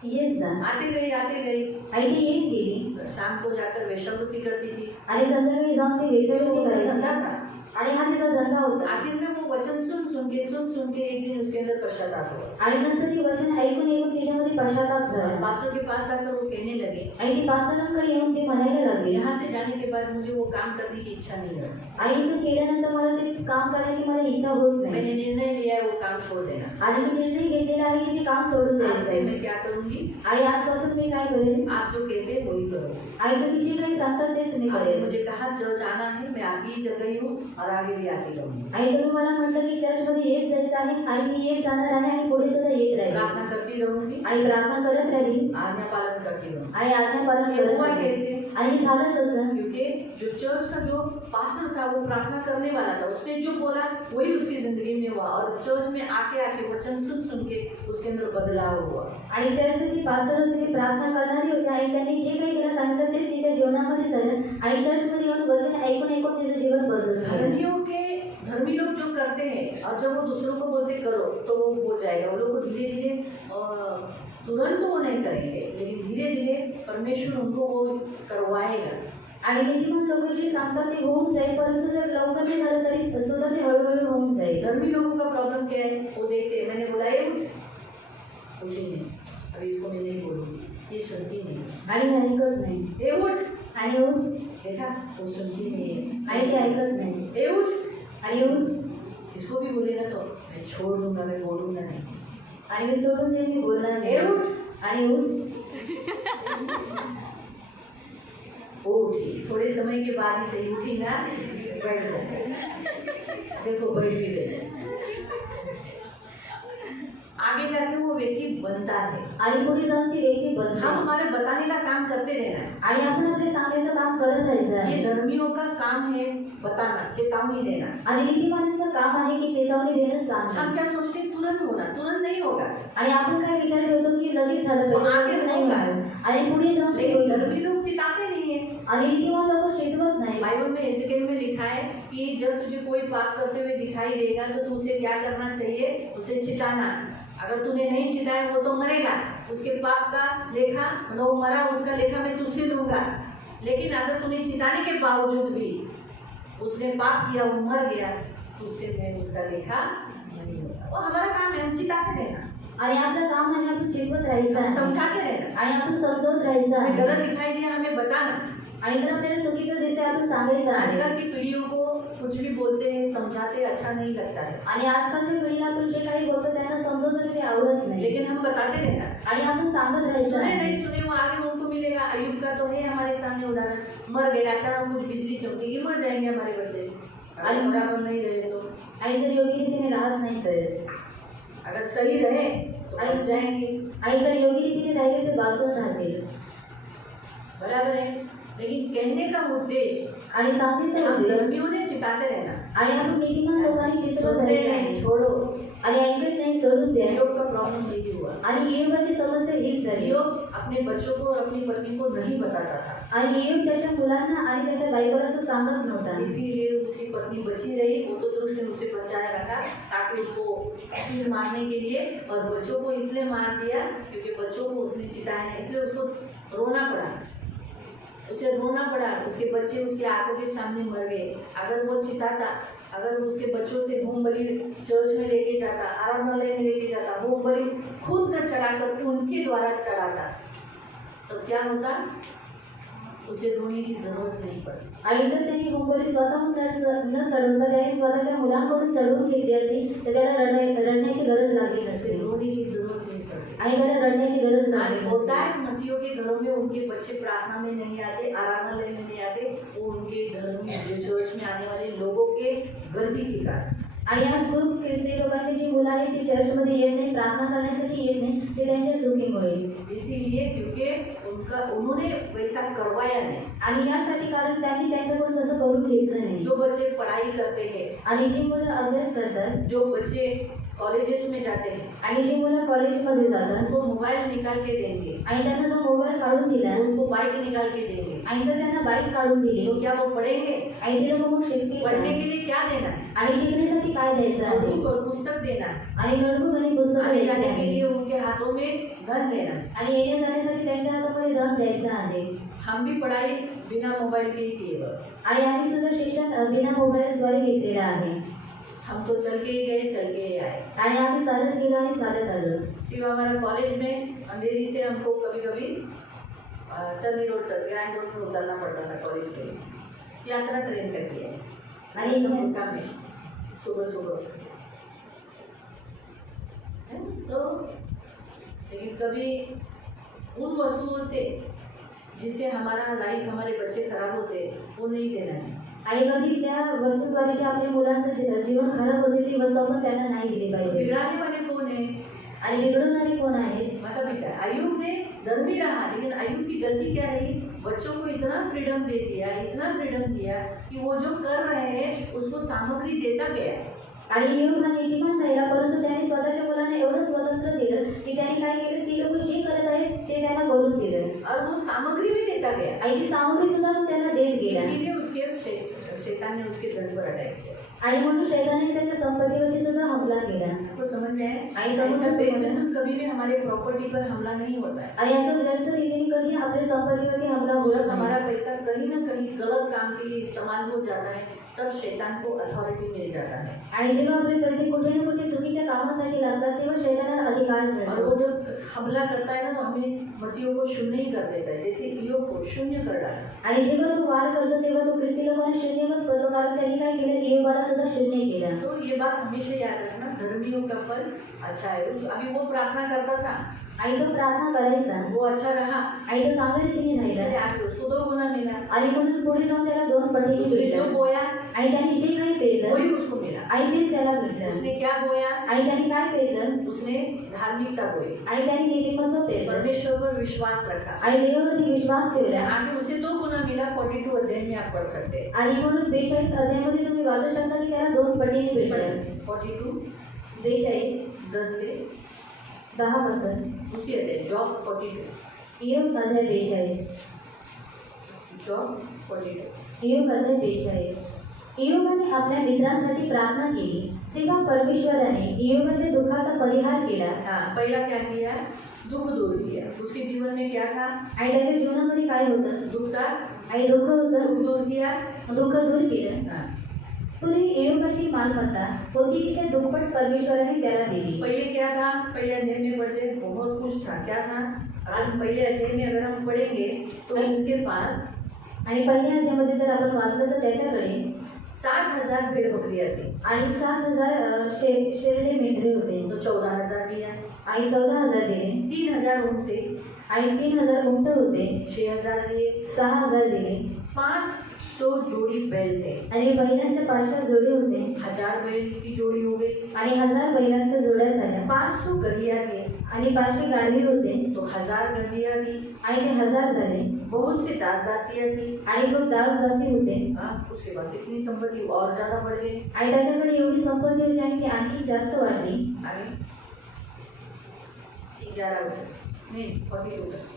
येत जा. आते गई, आते गई। आणि ती येत गेली शाम को जाकर वेश्यावृत्ति करती थी। आणि संध्याकाळी जाऊन ती वो वेश्यावृत्ती उसका करायची. धंधा था। आणि हा तिचा धंदा होता. आखिर में वो वचन सुन सुन के एक दिन उसके अंदर पश्चाताप हुआ। आणि नंतर ती वचन ऐकून तिच्यामध्ये पश्चाताप झाला. पास्टर के पास आकर वो कहने लगे, आणि ती पास्टरांकडे येऊन ते म्हणायला लागली, यहाँ से जाने के बाद मुझे वो काम करने की इच्छा नहीं है। आणि इथून गेल्यानंतर मला ते काम करायची मला इच्छा होत नाही. मैंने निर्णय लिया है वो काम छोड़ देना। आणि मी निर्णय घेतलेला आहे की ते काम सोडून आज द्यायचं से आहे. मैं क्या करूंगी, आणि आजपासून मी काय करेन, आप जो कहते हैं वही करो। आणि तुम्ही जे काही सांगता तेच मी आपने करेन. मुझे कहा चर्च आना है, मैं आती ही जगह हूँ और आगे भी आती रहूंगी। आणि तुम्ही मला म्हटलं की चर्चमध्ये येत जायचं आहे आणि मी येत जाणार आहे आणि पुढे सुद्धा येत राहील प्रार्थना करती रहूंगी, आणि प्रार्थना करत राहील आज्ञा पालन करती रहूंगी। आणि आज्ञापालन ये करत हुआ राहील. कैसे? आणि झालं तसं क्योंकि जो चर्च का जो पास्टर था वो प्रार्थना करने वाला था, उसने जो बोला वही उसकी जिंदगी में हुआ और चर्च में आके आके वचन सुन के उसके अंदर बदलाव हुआ। आणि चर्चची पास्टर होती ती प्रार्थना करणारी होती आणि त्यांनी जे काही तिला सांगितलं तेच तिच्या जीवनामध्ये झालं आणि चर्चमध्ये येऊन वचन ऐकून तिचं जीवन बदलून गेलं. धर्मी लोग जो करते हैं और जब वो दूसरों को बोलते करो तो वो हो जाएगा, वो लोग को धीरे धीरे तुरंत वो नहीं करेंगे, लेकिन धीरे धीरे परमेश्वर उनको वो करवाएगा। आणि नीतिमान लोक जे सांगतात ते होऊन जाईल, परंतु जर लवकर नाही झालं तरी सुद्धा ते हळूहळू होऊन जाईल. धर्मी लोगों का प्रॉब्लम क्या है, वो देखते हैं, मैंने बोला ये उठ, उठी नहीं, अभी इसको मैं नहीं बोलूँगी, ये सुनती नहीं, आणि ऐकत नाही. ए उठ, आणि उठ, देखा वो सुनती नहीं है, आणि ते ऐकत नाही. ए उठ, आणि उठ, इसको भी बोलेगा तो मैं छोड़ दूंगा, मैं बोलूँगा नहीं, आणि मी सोडून देईन, मी बोलणार नाही. ए उठ, आणि उठ, वो उठी, थोड़े समय के बाद ही सही उठी ना, बैठ जाए, देखो बैठ भी गई। आगे जाके वो व्यक्ति बनता है। आणि पुढे जाऊन ती व्यक्ती बनते. हम हमारे बताने का काम करते रहना है। आणि आपण आपले सांगायचं काम करत राहायचं आहे. ये धर्मियों का काम है बताना, चेतावनी देना। आणि नीतिमानांचं काम आहे की चेतावणी देणं सांगणं. हम क्या सोचते हैं तुरंत होना, तुरंत नहीं होगा, आणि आपण काय विचार ठेवतो की लगेच झालं आगे पाहिजे, लगेच नाही होगा। होणार. आणि पुढे जाऊन ते लेकिन होईल. धर्मी लोग चिताते नहीं है। आणि नीतिमान लोक चेतवत नाही. बाइबल में एजेकिएल में लिखा है कि जब तुझे कोई पाप करते हुए दिखाई देगा तो तू उसे क्या करना चाहिए, उसे चिताना। अगर तूने नहीं चिताया वो तो मरेगा, उसके पाप का लेखा, मतलब वो मरा, उसका लेखा मैं तुझसे लूंगा। लेकिन अगर तूने चिताने के बावजूद भी उसने पाप किया, वो मर गया, तो उससे मैं उसका देखा नहीं होता। वो हमारा काम है, हम चिताते रहना, आणि आपलं काम आहे आपण चिकवत राहायचं हम आहे समझाते रहना। आणि आपण समजवत राहायचं हमें आहे गलत दिखाई दिया, हमें बताना। आणि जर आपल्याला चुकीचं दिसते आपण सांगायचं आहे आजकल की पीढ़ियों को कुछ भी बोलते हैं, समझाते अच्छा नहीं लगता है, आणि आजकालच्या पिढीला आपण जे काही बोलतो त्यांना समजवतं ते आवडत नाही लेकिन हम बताते रहना। आणि आपण सांगत राहायचं सुने आहे नहीं सुने, वो आगे उनको मिलेगा। अयुब का तो है हमारे सामने उदाहरण, मर गए, अचानक कुछ बिजली चमकेगी, मर जाएंगे हमारे बच्चे, अगर बराबर नहीं रहे तो। आणि जर योग्य रीतीने राहत नाही तर अगर सही रहे तो बच जाएंगे, आणि जर योग्य रीतीने राहिले तर वाचून राहतील बराबर है। लेकिन कहने का उद्देश्य, आणि सांगण्याचा हम उद्देश धर्मियों ने चिताते रहना, आणि आपण नीतिमान लोकांनी चित्रपट सुनते राहायचं नहीं आहे छोड़ो। आणि ऐकत नाही सोडून द्या योग का प्रॉब्लम यही हुआ। आणि ईयोबाची समस्या हीच झाली योग अपने बच्चों को और अपनी पत्नी को नहीं बताता था, आणि ईयोब त्याच्या मुलांना आणि त्याच्या बायकोला तो सांगत नव्हता इसीलिए उसकी पत्नी बची रही। वो तो दुष्ट ने उसे बचाए रखा ताकि उसको तीर मारने के लिए, और बच्चों को इसलिए मार दिया क्योंकि बच्चों को उसने चिताया नहीं, इसलिए उसको रोना पड़ा, उसे रोना पड़ा। उसके बच्चे उसकी आंखों के सामने मर गए। अगर वो चिताता, अगर वो उसके बच्चों से होम बलि चर्च में लेके जाता, आराधनालय में लेके जाता, होम बलि खुद न चढ़ा करके उनके द्वारा चढ़ाता, तो क्या होता, उसे रोने की जरूरत नहीं पड़ती। आणि जर त्यांनी होमबली स्वतःहून न चढवता त्याने स्वतःच्या मुलांकडून चढवून घेतली असती तर त्याला रडण्याची गरज लागली उसे नसती रोने की जरूरत नहीं पड़ती। आणि त्याला रडण्याची गरज आज लागली होता नसती है मसीहों के घरों में उनके बच्चे प्रार्थना में नहीं आते, आराधनालय में नहीं आते, वो उनके घर में जो चर्च में आने वाले लोगों के गलती के कारण। आणि आज खूप ख्रिस्ती लोकांची जी मुलं आहेत ती चर्चमध्ये येत नाही, प्रार्थना करण्यासाठी येत नाही, ते त्यांच्या चुकीमुळे। इसीलिए क्योंकि उन्होंने वैसा करवाया नहीं। आणि यासाठी कारण त्यांनी त्यांच्याकडून तसं करून घेतलं नाही। जो बच्चे पढ़ाई करते हैं, आणि जी मुलं अभ्यास करतात, जो बच्चे कॉलेजेस में जाते हैं, आणि जी मुलं कॉलेजमध्ये जातात उनको मोबाइल निकाल के देंगे, आणि त्यांना जो मोबाईल काढून दिला उनको बाइक निकाल के देंगे, आणि जर त्यांना बाईक काढून दिली तो क्या वो पढ़ेंगे? आणि ते लोक मग शिकतील पढ़ने का? के लिए क्या देना है? आणि शिकण्यासाठी काय द्यायचं आहे नोटबुक और पुस्तक देना है, आणि नोटबुक आणि पुस्तक आने द्यायचे जाने के आहे लिए उनके हाथों में धन देना है। आणि येण्या जाण्यासाठी त्यांच्या हातामध्ये धन द्यायचं आहे हम भी पढ़ाई बिना मोबाइल के ही किए हुए। आणि आम्ही सुद्धा शिक्षण बिना मोबाईलद्वारे घेतलेलं आहे हम तो चल के ही गए, चल के ही आए। आणि आम्ही चालत गेलो आणि चालत आलो। सिर्फ हमारा कॉलेज में अंधेरी से हमको कभी कभी चंदी रोड तक, ग्रैंड रोड में उतरना पड़ता था कॉलेज में, यात्रा ट्रेन का किया है अरे दुर्गा में सुबह सुबह है? तो लेकिन कभी उन वस्तुओं से जिससे हमारा लाइफ, हमारे बच्चे खराब होते, वो नहीं देना है। आणि कधी त्या वस्तूद्वारे जे आपल्या मुलांचं जीवन खराब होते ती वस्तू आपण त्यांना नाही दिली पाहिजे। बिगड़ाने वाले कौन है? आणि बिघडवणारे कोण आहेत? माता पिता। अयूब ने धर्मी रहा, लेकिन अयूब की गलती क्या रही? बच्चों को इतना फ्रीडम दे दिया, इतना फ्रीडम दिया कि वो जो कर रहे हैं उसको सामग्री देता गया। आणि ईयोब हा नीतिमान राहिला, परंतु त्याने स्वतःच्या मुलांना एवढं स्वतंत्र दिलं की त्यांनी काय केलं, ती लोक जे करत आहेत ते त्यांना करून दिलं और वो सामग्री भी देता गया। आणि ती सामग्री सुद्धा तो त्यांना देत गेला इसीलिए उसके शैतान ने उसके धन पर अटैक किया। आणि म्हणून शैतानाने त्याच्या संपत्तीवरती सुद्धा हमला केला। आपको समझ में आया? आई ऐसा समझ में बेफिजूल कभी भी हमारे प्रॉपर्टी पर हमला नहीं होता है। आणि असं व्यस्त रीतीने कधी आपल्या संपत्तीवरती हमला होत जब नाही। हमारा पैसा कहीं ना कहीं गलत काम के लिए इस्तेमाल हो जाता है, तब शैतान को अथॉरिटी मिल जाता है। आणि जेव्हा आपले पैसे कुठे ना कुठे चुकीच्या कामासाठी लागतात तेव्हा शैतानाला अधिकार और मिळतो वो जब हमला करता है ना, तो हमें मसीहों को शून्य ही कर देता है, जैसे ईयोब को शून्य कर डाला। आणि जेव्हा तो वार करतो तेव्हा तो ख्रिस्ती लोकांना शून्यवत करतो, कारण त्यांनी काय केलं, ईयोबाला सुद्धा शून्य केलं। तो ये बात हमेशा याद रखना, धर्मियों का फल अच्छा है। अभी वो प्रार्थना करता था, आणि तो प्रार्थना करायचा वो अच्छा रहा, आणि तो चांगल्या रीतीने इसलिए राहिला आगे उसको 2 गुना मिला। आणि म्हणून पुढे जाऊन त्याला 2 पटीने उसने जो भेटलं बोया आणि त्यांनी जे काही पेरलं वही उसको मिला। आणि तेच त्याला भेटलं उसने क्या बोया? आणि त्यांनी काय पेरलं उसने धार्मिकता बोई, आणि त्यांनी नीतिमत्व पेरलं परमेश्वर पर विश्वास रखा, आणि देवावरती विश्वास ठेवला आगे उसे 2 गुना मिला। 42 अध्याय में आप पढ़ सकते हैं। आणि म्हणून 42 अध्यायामध्ये तुम्ही वाचू शकता की त्याला 2 पटीने भेटलं। 42 42 10 से 10 पासून उसी अध्याय, जॉब 42, ईयोब अध्याय 42 जॉब 42। ईयोब अध्याय 42 ईयोबाने आपल्या मित्रांसाठी प्रार्थना केली, तेव्हा परमेश्वराने ईयोबाच्या दुःखाचा परिहार केला हाँ, पहला क्या किया? दुख दूर किया। उसके जीवन में क्या था? आणि त्याच्या जीवनामध्ये काय होतं? दुख था, आणि दुःख होतं, दुख दूर किया। दुःख दूर केलं हाँ, पूरी एयोबाची मालमत्ता होती तिच्या दुप्पट परमेश्वराने त्याला दिली. पहले क्या था, पहले अध्याय में पढ़ते बहुत कुछ था, क्या था? आज पहले अध्याय में अगर हम पढ़ेंगे तो उसके पास आणि पहिल्या अध्यायामध्ये जर आपण वाचलं तर त्याच्याकडे 60,000 भेड़ बकरियां थी, आणि 7,000 शेरडे मेंढरे होते तो 14,000 दिया, आणि 14,000 दिले 3,000 ऊँट थे, आणि 3,000 उंट होते 6,000 दिए, 6,000 दिले 500 जोड़ी बैल थे, आणि बैलांच्या 500 जोडे होते 1000 बैल की जोड़ी हो गई, आणि 1000 बैलांच्या जोड्या झाल्या 500 गधिया थे आणि 500 गाढवे होते तो 1000 गधिया थी, आणि ते 1000 झाले बहुत सी दास दासियां थी। आणि खूप दास दासी होते उसके पास इतनी संपत्ति और ज्यादा बढ़ गई। आणि त्याच्याकडे एवढी संपत्ती होती आणि ती आणखी जास्त वाढली। आगे 11 नहीं 42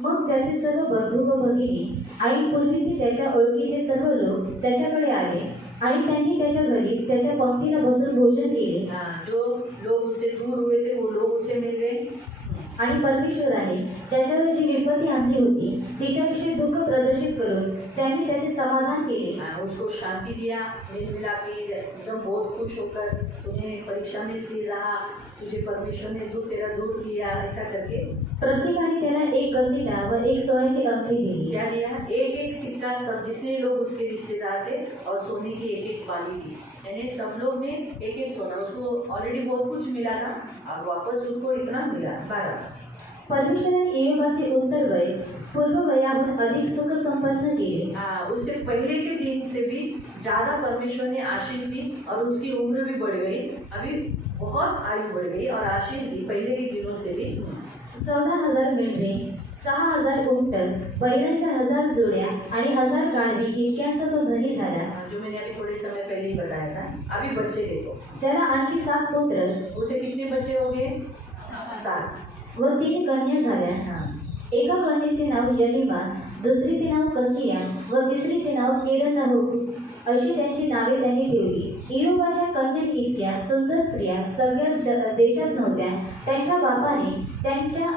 मग त्याचे सर्व बंधू व भगिनी आणि पूर्वीचे त्याच्या ओळखीचे सर्व लोक त्याच्याकडे आले आणि त्यांनी त्याच्या घरी त्याच्या पंक्तीला बसून भोजन केले। जो लोग उससे दूर हुए थे वो लोग उसे मिल गए आणि परमेश्वराने त्याच्यावर जी विपत्ती आणली होती तिच्याविषयी दुःख प्रदर्शित करून त्यांनी त्याचे समाधान केले। उसको शांति दिया, मिल मिला के एकदम बहुत खुश होकर तुम्हें परीक्षा में स्थिर रहा, तुझे परमेश्वर ने तेरा दूर किया, ऐसा करके प्रत्येकाने त्याला एक कसीटा व एक सोन्याची अंगठी दिली। क्या दिया? एक एक सिक्का, सब जितने लोग उसके रिश्तेदार थे और सोने की एक एक बाली दी, यानी सब लोग ने एक एक सोना, उसको ऑलरेडी बहुत कुछ मिला था, अब वापस उनको इतना मिला 12। परमेश्वराने एयोबाचे उत्तर वय पूर्व वयाहून अधिक सुख संपन्न केले। उससे पहले के दिन से भी ज्यादा परमेश्वर ने आशीष दी और उसकी उम्र भी बढ़ गई, अभी बहुत आयु बढ़ गई और आशीष दी पहले के दिनों से भी। 14,000 मेंढरे, 6,000 उंट, बैलांच्या 1000 जोड्या आणि 1000 गाढवी इतक्यांचा तो धनी झाला। जो मैंने अभी थोड़े समय पहले ही बताया था। अभी बच्चे देखो, त्याला आणखी 7 पुत्र उसे कितने बच्चे हो गए? 7 व 3 कन्या झाल्या। एका कन्येचे नाव जमीमा, दुसरीचे नाव कसिया व तिसरीचे नाव केरनाहू अशी त्यांची नावे त्यांनी ठेवली। एयोबाच्या कन्या इतक्या सुंदर स्त्रिया सगळ्या देशात नव्हत्या। त्यांच्या बापाने त्यांच्या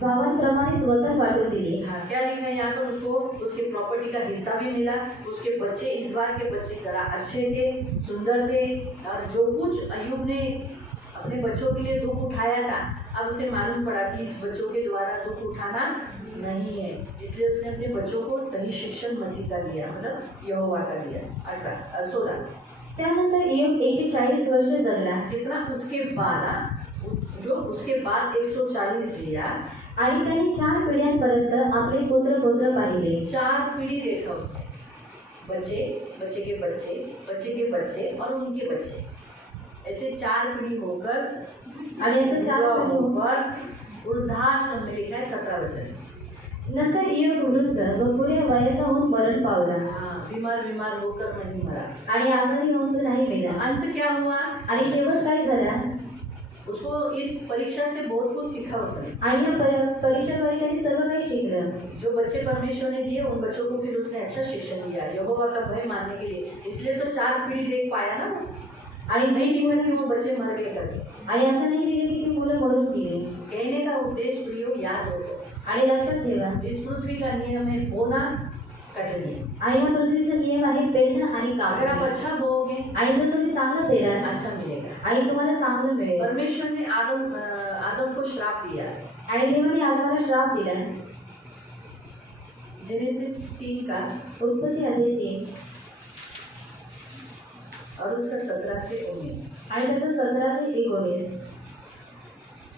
भावांप्रमाणे स्वतः वाटून दिली। क्या लिखा है यहाँ पर? उसको उसके प्रॉपर्टी का हिस्सा भी मिला। उसके बच्चे, इस बार के बच्चे जरा अच्छे थे, सुंदर थे, और जो कुछ अय्यूब ने अपने बच्चों के लिए दुख उठाया था, अब उसे मालूम पड़ा कि इस बच्चों के द्वारा दुख उठाना नहीं है, इसलिए उसने अपने बच्चों को सही शिक्षण मसीह का दिया, मतलब यहोवा का दिया। 16 त्यानंतर एयोब 140 वर्ष जगला। कितना? उसके बाद जो उसके बाद 140 जिया आणि त्यांनी 4 पिढ्यांपर्यंत आपले पुत्र पौत्र पाहिले। 4 पीढ़ी देखा उसने, बच्चे, बच्चे के बच्चे, बच्चे के बच्चे और उनके बच्चे, ऐसे 4 पीढ़ी होकर आणि असं 4 पिढी होकर वृद्धाश्रम में लिखा है 17 वचन। नंतर एयोब वृद्ध व पुऱ्या वयाचा होऊन मरण पावला। बीमार होकर नहीं मरा, आणि आजारी होऊन तो नाही मेला। अंत क्या हुआ? आणि शेवट काय झाला? उसको इस परीक्षा से बहुत कुछ सीखा उसने, आणि या परीक्षेद्वारे त्यांनी सर्व काही शिकलं। जो बच्चे परमेश्वर ने दिए उन बच्चों को फिर उसने अच्छा शिक्षण दिया यहोवा का भय मानने के लिए, इसलिए तो 4 पीढ़ी देख पाया ना। आणि नहीं लिखा कि वो बच्चे मर गए करके, आणि असं नाही दिलं की ती मुलं मरून गेली। कहने का उद्देश्य प्रियो याद रखो, आणि लक्षात ठेवा, इस पृथ्वी का नियम है बोना कटनी, आणि या पृथ्वीचा नियम आहे पेरणं आणि अगर आप कापणं। अच्छा बोओगे आणि जर तुम्ही चांगलं पेराल अच्छा मिलेगा। आणि तुम्हाला चांगलं मिळेल। परमेश्वर ने आदम को श्राप दिया, आणि देवाने आदमाला श्राप दिला। जेनेसिस 3 का उत्पत्ती अध्याय 3 और उसका 17 से 19 आणि त्याचं 17 ते 19।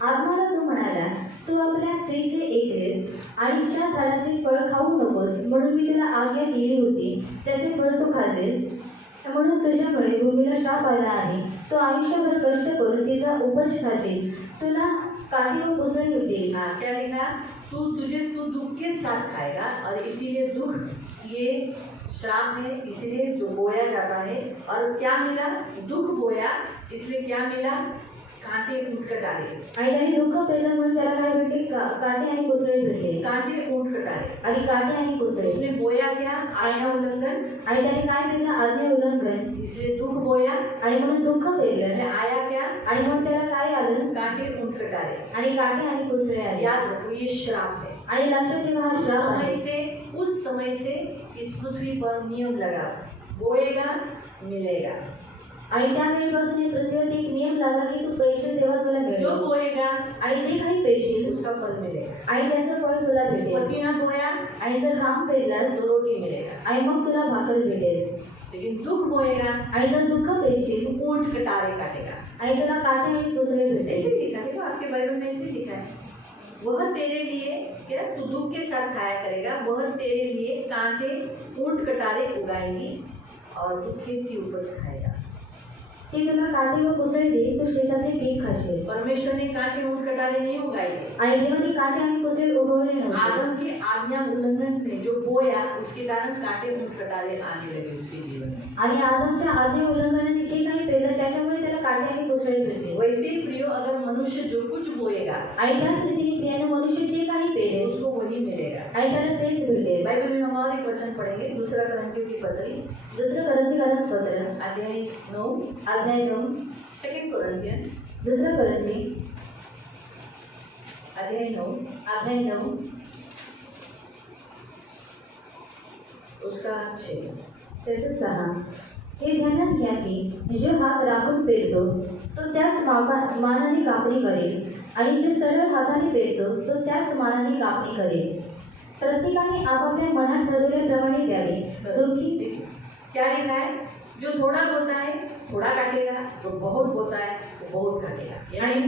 आदमाला तो म्हणाला, तू आपल्या स्त्रीचे ऐकलेस आणि ज्या झाडाचे फळ खाऊ नकोस म्हणून मी तुला आज्ञा दिली होती, त्याचे फळ तू खाल्लेस, म्हणून तुझ्यामुळे भूमीला श्राप आला आहे। तो आयुष्यभर कष्ट करून तिचा उपज खाशील, तुला काठी व कुसळी उठेल। क्या लिखा? तू दुख के साथ खाएगा, और इसीलिए दुख ये श्राप है, इसीलिए जो बोया जाता है। और क्या मिला? दुख बोया, इसलिए क्या मिला? कांटे ऊँट कटारे। आणि त्याने दुःख पेरलं म्हणून त्याला काय भेटले? काटे आणि कुसळे भेटले। कांटे ऊँट कटारे, आणि काटे आणि कुसळे। उसने बोया क्या? आज्ञा उल्लंघन, आणि त्याने काय केलं? आज्ञा उल्लंघन, इसलिए दुख बोया, आणि म्हणून दुःख पेरलं। इसलिए आया क्या? आणि म्हणून त्याला काय आलं? कांटे ऊँट कटारे। आणि काटे आणि कुसळे आले। याद रखो, ये श्राप है। आणि लक्षात ठेवा, हा उस श्राप समय आहे। से इस पृथ्वी पर नियम लगा, बोएगा मिलेगा। आणि त्यावेळीपासून या पृथ्वीवर एक नियम लागला की तू पैसे तेव्हा तुला जो मिळेल बोएगा आणि जे काही पेशील उसका फल मिलेगा। आणि त्याचं फळ तुला भेटेल पसीना बोया आणि जर घाम पेरलास तो रोटी मिलेगा। आणि मग तुला भाकर भेटेल लेकिन दुख बोएगा आणि जर दुःख पेरशील तो ऊंट कटारे काटेगा। आणि तुला काटे आणि कुचले ऐसे भेटेल। ही लिखा है, तो आपके बाइबल में ऐसे ही लिखा है, वह तेरे लिए क्या तू दुख के साथ खाया करेगा, वह तेरे लिए कांटे ऊंट कटारे उगाएगी और तू खेत की उपज खाएगा। ते तुला काटे व कुचळे दे तू शेताचे पीक खाशील। परमेश्वर ने कांटे ऊंट कटारे नहीं उगाए थे। आणि देवाने काटे आणि कुचळे उगवले नव्हते आदम की आज्ञा उल्लंघन ने जो बोया उसके कारण कांटे ऊंट कटारे आने लगे उसके जीवन में। आणि आदमच्या आज्ञा उल्लंघनाने जे काही पेरलं त्याच्यामुळे त्याला काटे आणि कुचळे भेटले। वैसे ही प्रियो अगर मनुष्य जो कुछ बोएगा आणि त्याच रीतीने प्रियाने मनुष्य जे काही पेरेल उसको वही मिलेगा। आणि त्याला तेच भेटेल। बाइबल में हम और एक वचन पढ़ेंगे, दूसरा करंथियों की पत्री दुसरं करंथीकरास पत्र अध्याय 9, अध्याय 9 सेकंड कोरिन्थियन दुसरं करंथी अध्याय 9 अध्याय 9 उसका 6। त्याचं 6 हे ध्यानात घ्या की जो हात राखून पेरतो तो त्याच मानाने कापणी करेल आणि जो सरळ हाताने पेरतो तो त्याच मानाने कापणी करेल। प्रत्येकाने आपापल्या मनात ठरवल्याप्रमाणे द्यावे जो की क्या लिखा है, जो थोड़ा बोता है थोड़ा काटेगा, जो बहुत बोता है वो बहुत काटेगा। यानी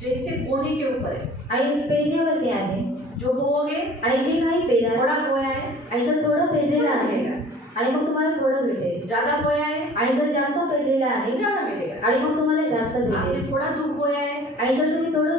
जैसे बोने के ऊपर है, आणि पेरण्यावरती आहे जो बोओगे आणि जे काही पेराल थोड़ा बोया है आणि जर थोडं पेरलेलं आहे मिलेगा, आणि मग तुम्हाला थोडं भेटेल ज्यादा बोया है आणि जर जास्त पेरलेलं आहे ज्यादा मिलेगा। आणि मग तुम्हाला जास्त भेटेल आपने थोड़ा दुख बोया है आणि जर तुम्ही थोडं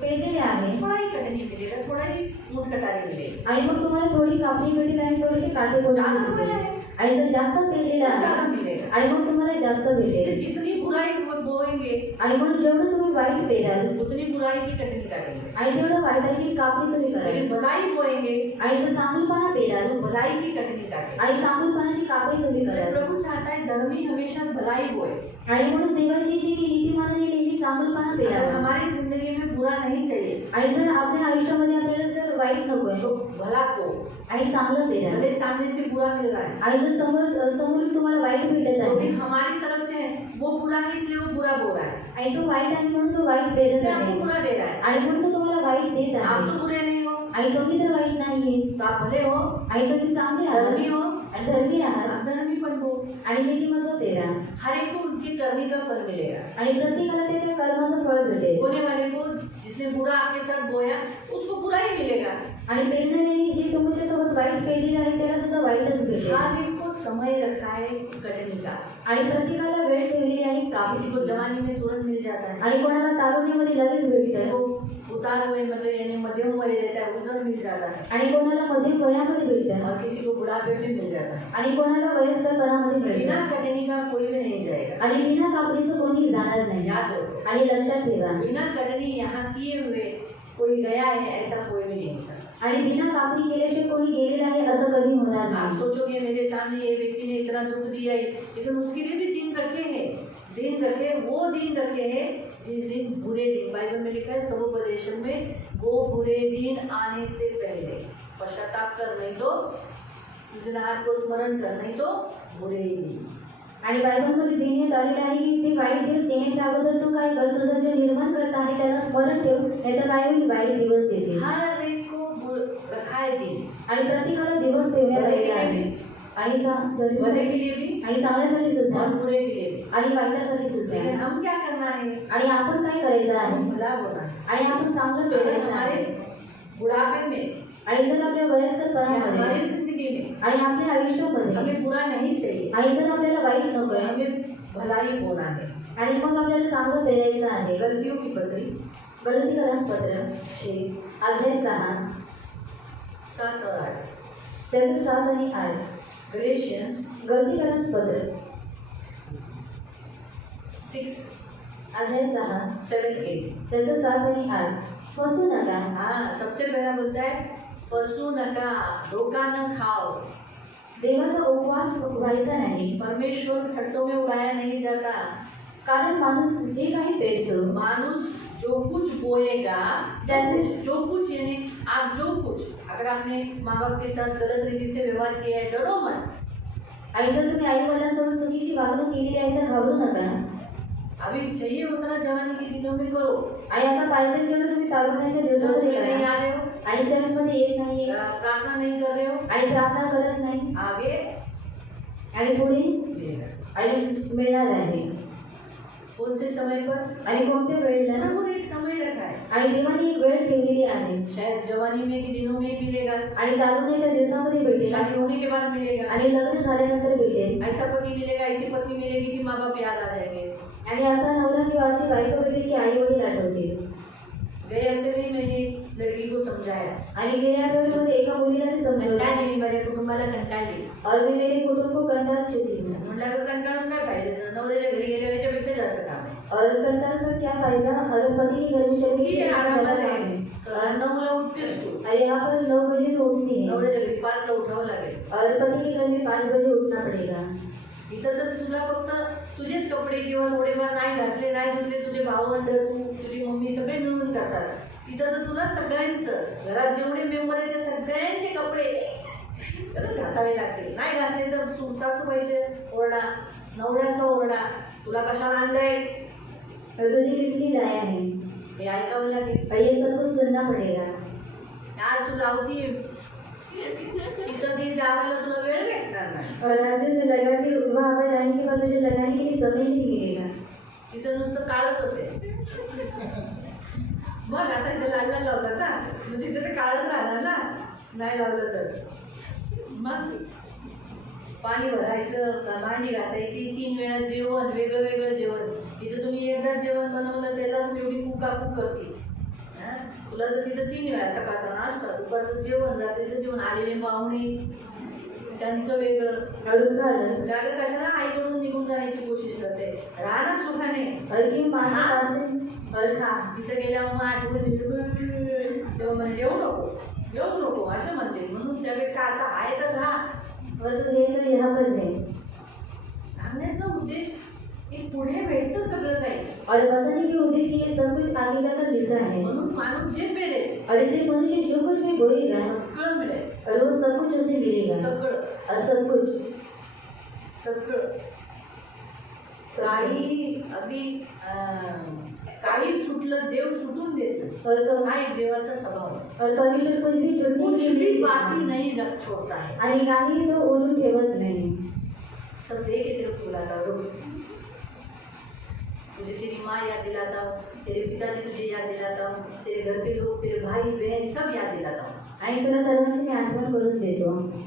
पेरलेले आहे थोड़ा ही कटनी मिलेगा, थोड़ा ही ऊंट कटारी मिलेगी। आणि मग तुम्हाला थोडी कापणी भेटेल आणि थोडेसे काटे ज्यादा बोया भेटेल है आणि जर जास्त पेरलेलं ज्यादा आहे मिलेगा। आणि मग तुम्हाला जास्त इसलिए भेटेल जितनी बुराई बोएंगे आणि म्हणून जेवढं तुम्ही वाईट पेराल उतनी बुराई की कटनी काटेंगे। आणि तेवढं वाईटाची कापणी तुम्ही लेकिन कराल भलाई बोएंगे आणि जर चांगुलपणा पेराल तो भलाई की कटनी काटेंगे। आणि चांगुलपणाची कापणी तुम्ही इसलिए कराल प्रभु चाहता है धर्मी हमेशा भलाई बोए। आणि म्हणून देवाची जी की नीतिमानाने नेहमी चांगुलपणा अगर पेरावा हमारी जिंदगी में बुरा नहीं चाहिए आणि जर आपल्या आयुष्यामध्ये आपल्याला जर वाईट नकोय तो भला दो। आणि चांगलं पेरा भले सामने से बुरा मिल रहा है आणि जर समोर तुम्हाला वाईट भेटत तो भी आहे हमारी तरफ से है, वो बुरा है इसलिए वो बुरा बोल रहा है, आणि तो वाईट आहे म्हणून तो वाईट पेरत इसलिए आहे आपको बुरा दे रहा है। आणि म्हणून तो तुम्हाला वाईट देत आप आहे तो बुरे नहीं हो, आणि तुम्ही तर वाईट नाहीये तो आप भले हो, आणि तुम्ही चांगले आहात धर्मी हो, आणि धर्मी आहात आप धर्मी पण हो। आणि नीतिमत्व पेरा हर एक को उनकी करनी का फल मिलेगा। आणि प्रत्येकाला त्याच्या कर्माचं फळ भेटेल होने वाले को जिसने बुरा आपके साथ बोया उसको बुरा ही मिलेगा। आणि पेरणाऱ्याने जे तुमच्यासोबत वाईट पेरलेलं आहे त्याला सुद्धा वाईटच भेटेल हर एक को समय रखा है कटनी का। आणि प्रत्येकाला वेळ ठेवलेली आहे किसी को कापणीची जवानी में तुरंत मिल जाता है, आणि कोणाला तारुण्यामध्ये लगेच किसी भेटतं को उतार हुए मतलब यानी मध्यम वय रहता है उधर मिल जाता है, आणि कोणाला मध्यम वयामध्ये भेटतं और किसी को बुढ़ापे में मिल जाता है। आणि कोणाला वयस्करपणामध्ये बिना मिळतं कटनी का कोई भी नहीं जाएगा। आणि बिना कापणीचं कोणी जाणार नाही याद रखो, आणि लक्षात ठेवा बिना कटनी यहाँ किए हुए कोई गया है ऐसा कोई भी नहीं हो सकता। आणि बिना कापणी केल्याशिवाय कोणी गेलेलं आहे असं कधी होणार आप नाही। सोचोगे मेरे सामने ये व्यक्ति ने इतना दुख दिया है, लेकिन उसके लिए भी दिन रखे हैं, दिन रखे वो दिन रखे हैं जिस दिन बुरे दिन, बाइबल में लिखा है समुपदेशन में, वो बुरे दिन आने से पहले पश्चाताप कर, नहीं तो सृजनहार को स्मरण कर, नहीं तो बुरे दिन। आणि बायबलमध्ये देण्यात आलेलं आहे की ते वाईट दिवस येण्याच्या अगोदर तू काय कर, तुझं जे निर्माण करता आहे त्याला स्मरण ठेव, नाहीतर काय होईल वाईट दिवस येतील। हर एक को रखा है दिन, आणि प्रत्येकाला दिवस ठेवण्यात आलेला आहे आणि भले के लिए भी आणि चांगल्यासाठी सुद्धा और बुरे के लिए भी। आणि वाईटासाठी सुद्धा। लेकिन हम क्या करना है, आणि आपण काय करायचं आहे हमें भला होना है। आणि आपण चांगलं अगर पेरायचं हमारे आहे बुढ़ापे में आणि जर आपल्या या वयस्करपणामध्ये हमारी जिंदगी में आणि आपल्या आयुष्यामध्ये हमें बुरा नहीं चाहिए, आणि जर आपल्याला वाईट नकोय हमें भलाई होना है। आणि मग आपल्याला चांगलं पेरायचं आहे। गलतियों की पत्री गलतीकरास पत्र 6 अध्याय 6 7 और 8, त्याचं 7 आणि 8 गलेशियंस गलतीकरास पत्र 6 अध्याय 6 7 8। त्याचं 7 आणि 8 फसू नका। हाँ, सबसे पहला बोलता है फसू नका, धोखा न खाओ। देवाचा उपवास व्हायचा नाही, परमेश्वर ठट्टों में उड़ाया नहीं जाता। कारण माणूस जे काही पेरतो मानुष जो कुछ बोएगा, That जो कुछ यानी आप जो कुछ, अगर आपने माँ बाप के साथ गलत रीति से व्यवहार किया है, डरो मत। आणि जर तुम्ही आई वडिलांसोबत चुकीची वागणूक केलेली आहे तर घाबरू नका. अभी चाहिए उतना जवानी के दिनों में करो, आणि आता पाहिजे तेवढं तुम्ही तारुण्याच्या दिवसामध्ये उसमें नहीं करा. आ रहे हो, आणि सेवेमध्ये येत नाही प्रार्थना नहीं कर रहे हो, आणि प्रार्थना करत नाही आगे आणि पुढे मिलेगा. आणि मिळणार आहे. कौन से समय पर? आणि कोणत्या वेळेला प्रभु ने एक समय रखा है, आणि देवाने एक वेळ ठेवलेली आहे. शायद जवानी में के दिनों में मिलेगा, आणि तारुण्याच्या दिवसामध्ये भेटेल शादी होने के बाद मिलेगा. आणि लग्न झाल्यानंतर भेटेल. ऐसा पति मिलेगा, ऐसी पत्नी मिलेगी कि माँ बाप याद आ जाएंगे. आणि असा नवरा किंवा अशी बायको भेटेल की आई वडील आठवतील. गए हफ्ते में ही मैंने लड़की को समझाया, आणि गेल्या आठवड्यामध्ये एका मुलीला मी समजवलं कंटाळली, मी माझ्या कुटुंबाला कंटाळली. और मी मेरे कुटुंब को कंटाळ चुकी हूँ. म्हटलं अगं कंटाळून काय फायदा, नवऱ्याच्या घरी गेल्या याच्यापेक्षा जास्त काम आहे. और कंटाळ का क्या फायदा अगर पति की घर में चले ठीक आहे, गए आरामात आहे. 9ला उठतेस तू, अरे यहाँ पर 9 बजे तो उठती है नवऱ्याच्या घरी 5ला उठावं लागेल. और पति के घर में 5 बजे उठना पड़ेगा. इथं तर तुला फक्त तुझेच कपडे किंवा थोडेफार नाही घासले नाही धुतले, तुझे भावंड तू तुझी मम्मी सगळे मिळून करतात. इथं तर तुला सगळ्यांचं घरात जेवढे मेंबर आहेत त्या सगळ्यांचे कपडे तर घासावे लागतील. नाही घासले तर सासूबाईचे ओरडा, नवऱ्याचा ओरडा, तुला कशाला आणलंय और तुझे किस लिए लाया है हे ऐकावं लागेल. और ये सब कुछ सुनना पड़ेगा. आज तू लावती इथं ती जायला तुला वेळ भेटणार नाही. और आज जो लगा कि वहाँ पर जाने के बाद तुझे लगाने के लिए समय नहीं मिलेगा. इथं नुसतं काळच असेल. मग आता इथं लाल लाल लावतात ना, मग तिथं ते काळच राहणार ना नाही लावलं तर. मग पाणी भरायचं, भांडी घासायची, 3 वेळा जेवण, वेगळं वेगळं जेवण. इथं तुम्ही एकदा जेवण बनवलं त्याला तुम्ही एवढी कुकाकूक करते. तुला तर तिथं 3 वेळा, सकाळचा नाश्ता, दुपारचं जेवण, रात्रीचं जेवण, आलेले पाहुणे त्यांचं वेगळं. अगं कशाला आईकडून निघून जाण्याची कोशिश करते, राहणार सुखाने. और क्यों माना पासे और खा. तिथं गेल्यावर मग आठवण तेव्हा म्हणजे येऊ नको असं म्हणते. म्हणून त्यापेक्षा आता आहे तर राहा. और तू ये तो यहाँ पर है. सांगण्याचा उद्देश की पुढे भेटतं सगळं काही. और बताने के उद्देश्य ये सब कुछ आगे जाकर मिलता है. म्हणून माणूस जे पेरेल और इसलिए मनुष्य जो कुछ भी बोलेगा सगळं मिळेल. और वो सब कुछ उसे मिलेगा. सगळं और सब कुछ सगळं काही अगदी काही सुटलं देव सुटून देतो. और हा एक देवाचा स्वभाव आहे. और परमेश्वर कुछ भी छूटने कुछ के भी लिए बाकी नहीं रख छोड़ता है. आणि काही तो ओरून ठेवत नाही. सब दे के तेरे को बुलाता हूँ. तुझे तेरी माँ याद दिलाता हूँ, तेरे पिताजी तुझे याद दिलाता हूँ, तेरे घर के लोग, तेरे भाई बहन सब याद दिलाता हूँ. आणि तुला सर्वांची मी आठवण करून देतो.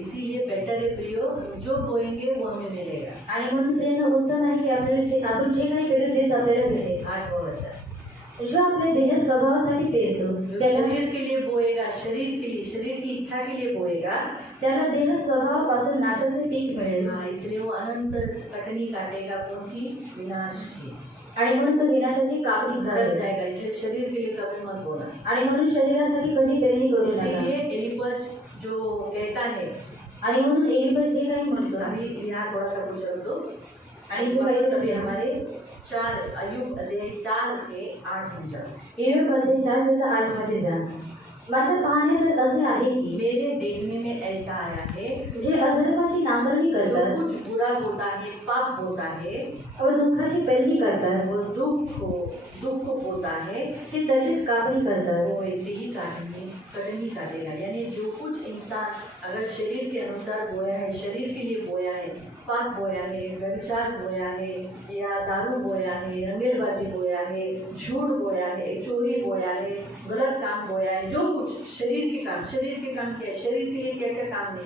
इसीलिए बेटर है प्रियो, जो बोएंगे वो हमें मिलेगा. आणि म्हणून प्रेरणा उत्तर नाही की आपल्याला आपण जे काही पेरू तेच आपल्याला भेटेल. 8वां वचन. जो आपल्या देह स्वभावासाठी पेरतो जो त्याला शरीर के लिए बोएगा, शरीर के लिए, शरीर की इच्छा के लिए बोएगा, त्याला देह स्वभावापासून नाशाचे पीक मिळेल. इसलिए वो अनंत कटनी काटेगा. कौन सी? विनाश की. आणि म्हणून तो विनाशाची कापणी कर करेल. जाएगा. इसलिए शरीर के लिए कभी मत बोला. आणि म्हणून शरीरासाठी कधी पेरणी करू नका. इसीलिए एलिपज जो कहता है, आणि म्हणून एलिपज जे काही म्हणतो अभी यहाँ थोड़ा सा कुछ रख दो. आणि तो वापस काही अभी हमारे 4 अयुब अध्याय 4 के 8 में जाओ. मध्ये 4:8 मध्ये जा. माझ्या पाहण्यात असे आहे की मेरे देखने में ऐसा आया है, जे अधर्माची नांगरणी जो करतात कुछ बुरा होता है, पाप होता है, व दुःखाची पेरणी करतात वो दुख को बोता है, ते तशीच कापणी करतात. वो ऐसे ही कटनी काटेगा. यानी जो कुछ इंसान अगर शरीर के अनुसार बोया है, शरीर के लिए बोया है, पाप बोया है, व्यभिचार बोया है, या दारू बोया है, रंगेलबाजी बोया है, झूठ बोया है, चोरी बोया है, गलत काम बोया है, जो कुछ शरीर के काम क्या है, शरीर के लिए क्या क्या काम है,